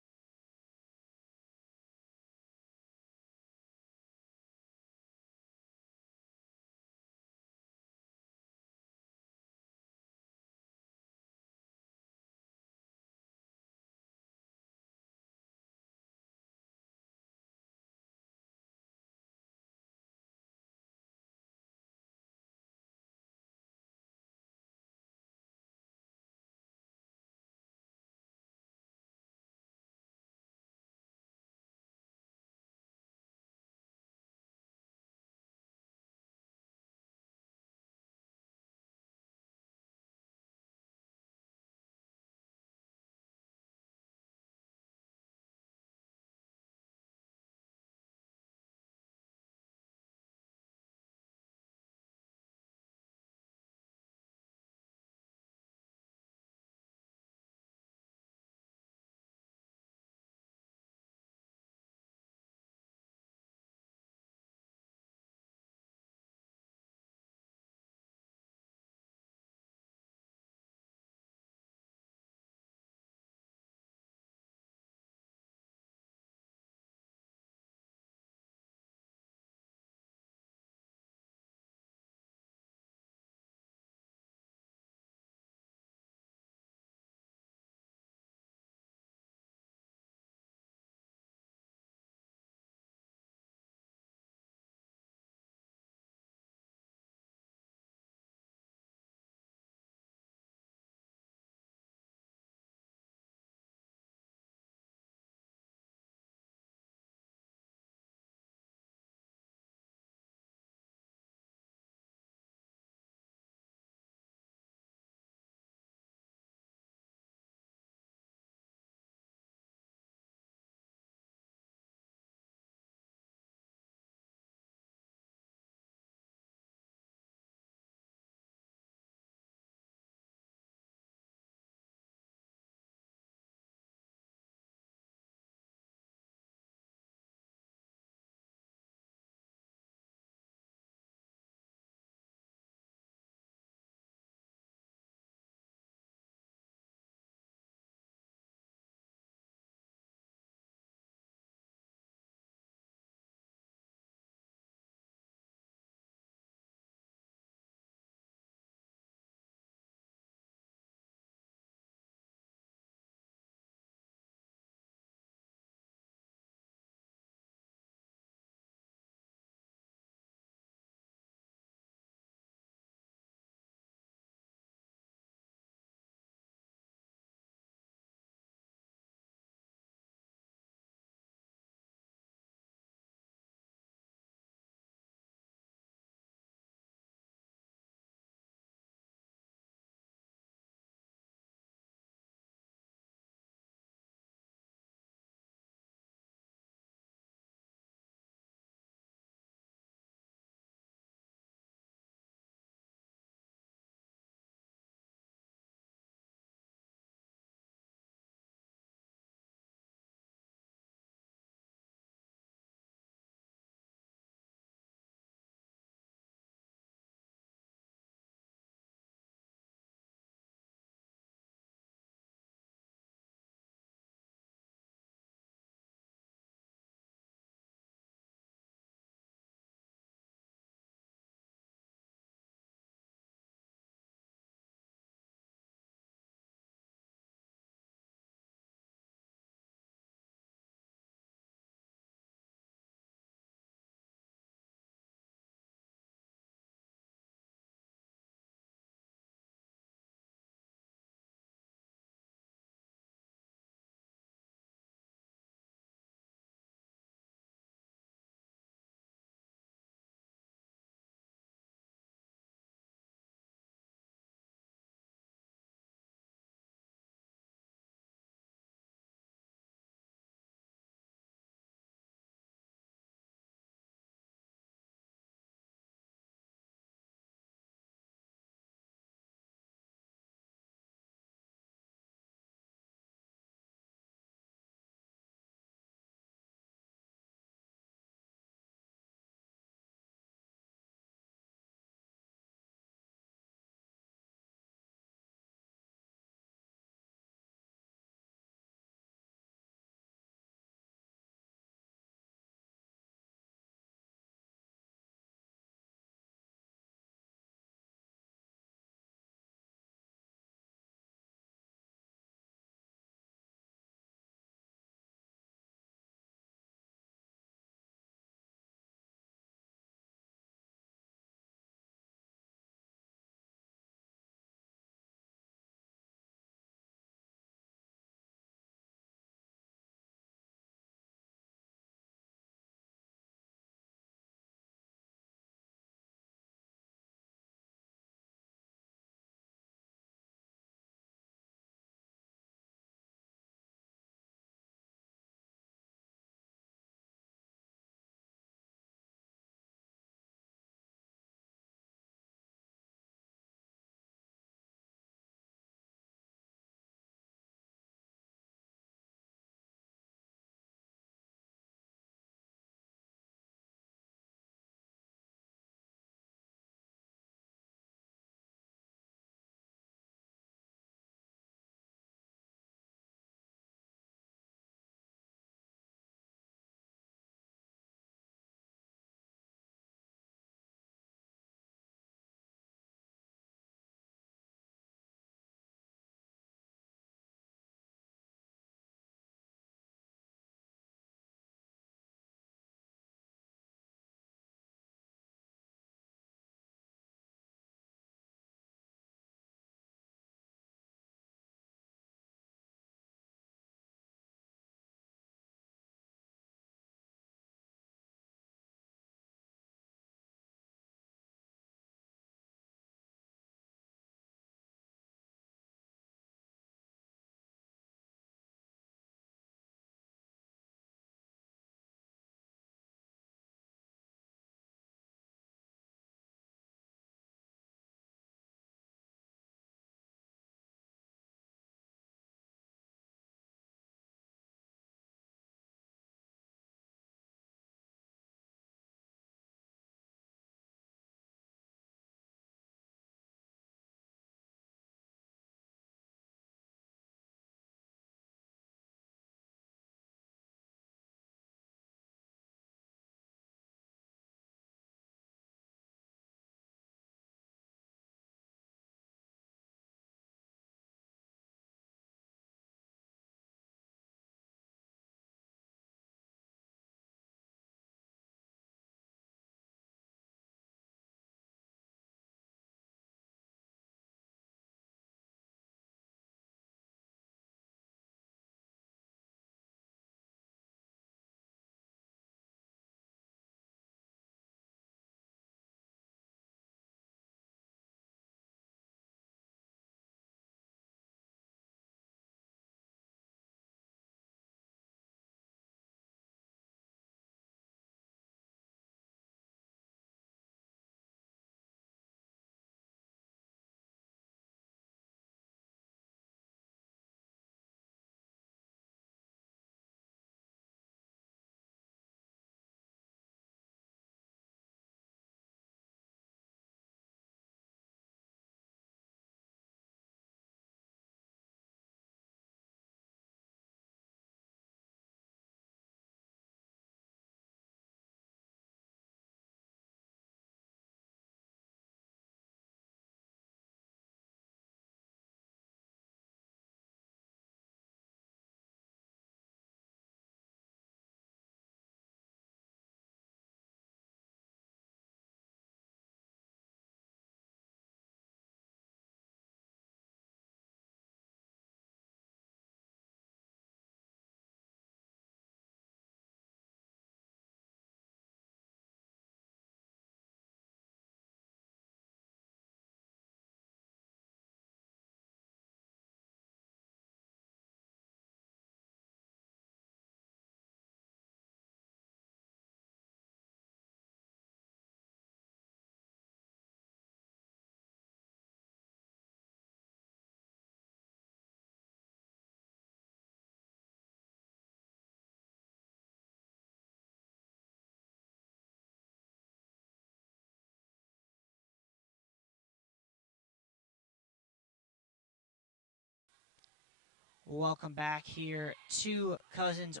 Welcome back here to Cousins.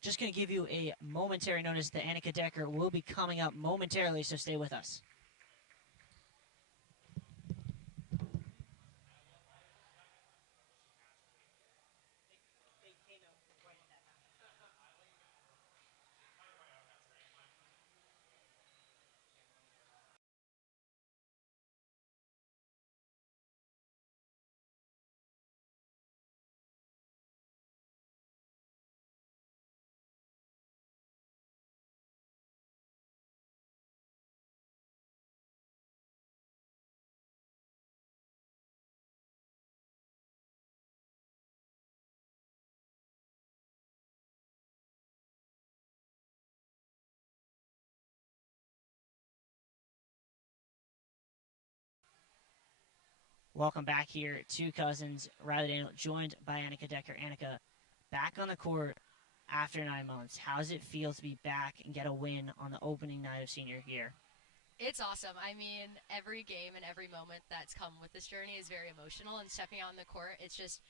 Just going to give you a momentary notice that Annika Decker will be coming up momentarily, so stay with us. Welcome back here to Cousins. Riley Daniel joined by Annika Decker. Annika, back on the court after 9 months. How does it feel to be back and get a win on the opening night of senior year? It's awesome. I mean, every game and every moment that's come with this journey is very emotional, and stepping out on the court, it's just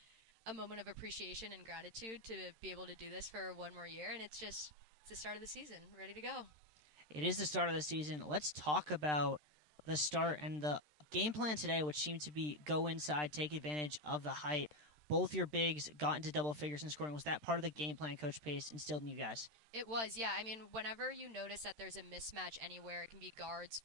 a moment of appreciation and gratitude to be able to do this for one more year, and it's the start of the season. Ready to go. It is the start of the season. Let's talk about the start and the game plan today, which seemed to be go inside, take advantage of the height. Both your bigs got into double figures in scoring. Was that part of the game plan Coach Pace instilled in you guys? It was, yeah. I mean, whenever you notice that there's a mismatch anywhere, it can be guards,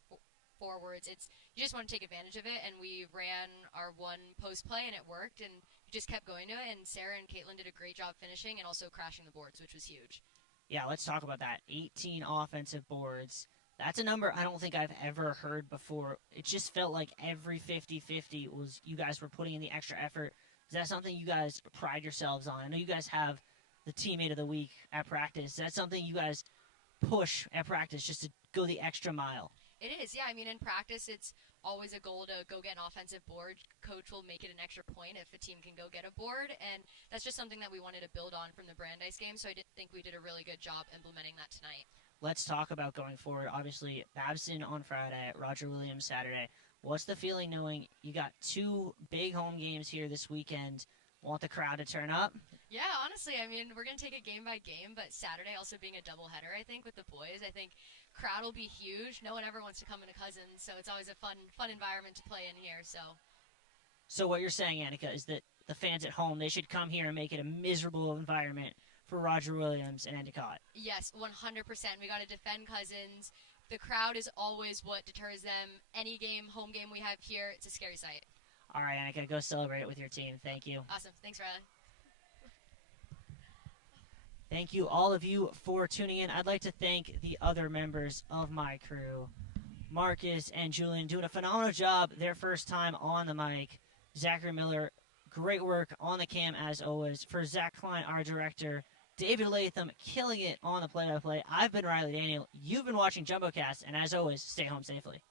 forwards. You just want to take advantage of it, and we ran our one post play, and it worked, and we just kept going to it, and Sarah and Caitlin did a great job finishing and also crashing the boards, which was huge. Yeah, let's talk about that. 18 offensive boards. That's a number I don't think I've ever heard before. It just felt like every 50-50 was you guys were putting in the extra effort. Is that something you guys pride yourselves on? I know you guys have the teammate of the week at practice. Is that something you guys push at practice just to go the extra mile? It is, yeah. I mean, in practice, it's always a goal to go get an offensive board. Coach will make it an extra point if a team can go get a board, and that's just something that we wanted to build on from the Brandeis game, so I think we did a really good job implementing that tonight. Let's talk about going forward. Obviously, Babson on Friday, Roger Williams Saturday. What's the feeling knowing you got two big home games here this weekend? Want the crowd to turn up? Yeah, honestly, I mean, we're going to take it game by game, but Saturday also being a doubleheader, I think, with the boys. I think crowd will be huge. No one ever wants to come into Cousins, so it's always a fun environment to play in here. So what you're saying, Annika, is that the fans at home, they should come here and make it a miserable environment for Roger Williams and Endicott. Yes, 100%. We got to defend Cousins. The crowd is always what deters them. Any game, home game we have here, it's a scary sight. All right, Annika, go celebrate it with your team. Thank you. Awesome. Thanks, Riley. Thank you, all of you, for tuning in. I'd like to thank the other members of my crew, Marcus and Julian, doing a phenomenal job their first time on the mic. Zachary Miller, great work on the cam as always. For Zach Klein, our director, David Latham, killing it on the play-by-play. I've been Riley Daniel. You've been watching JumboCast, and as always, stay home safely.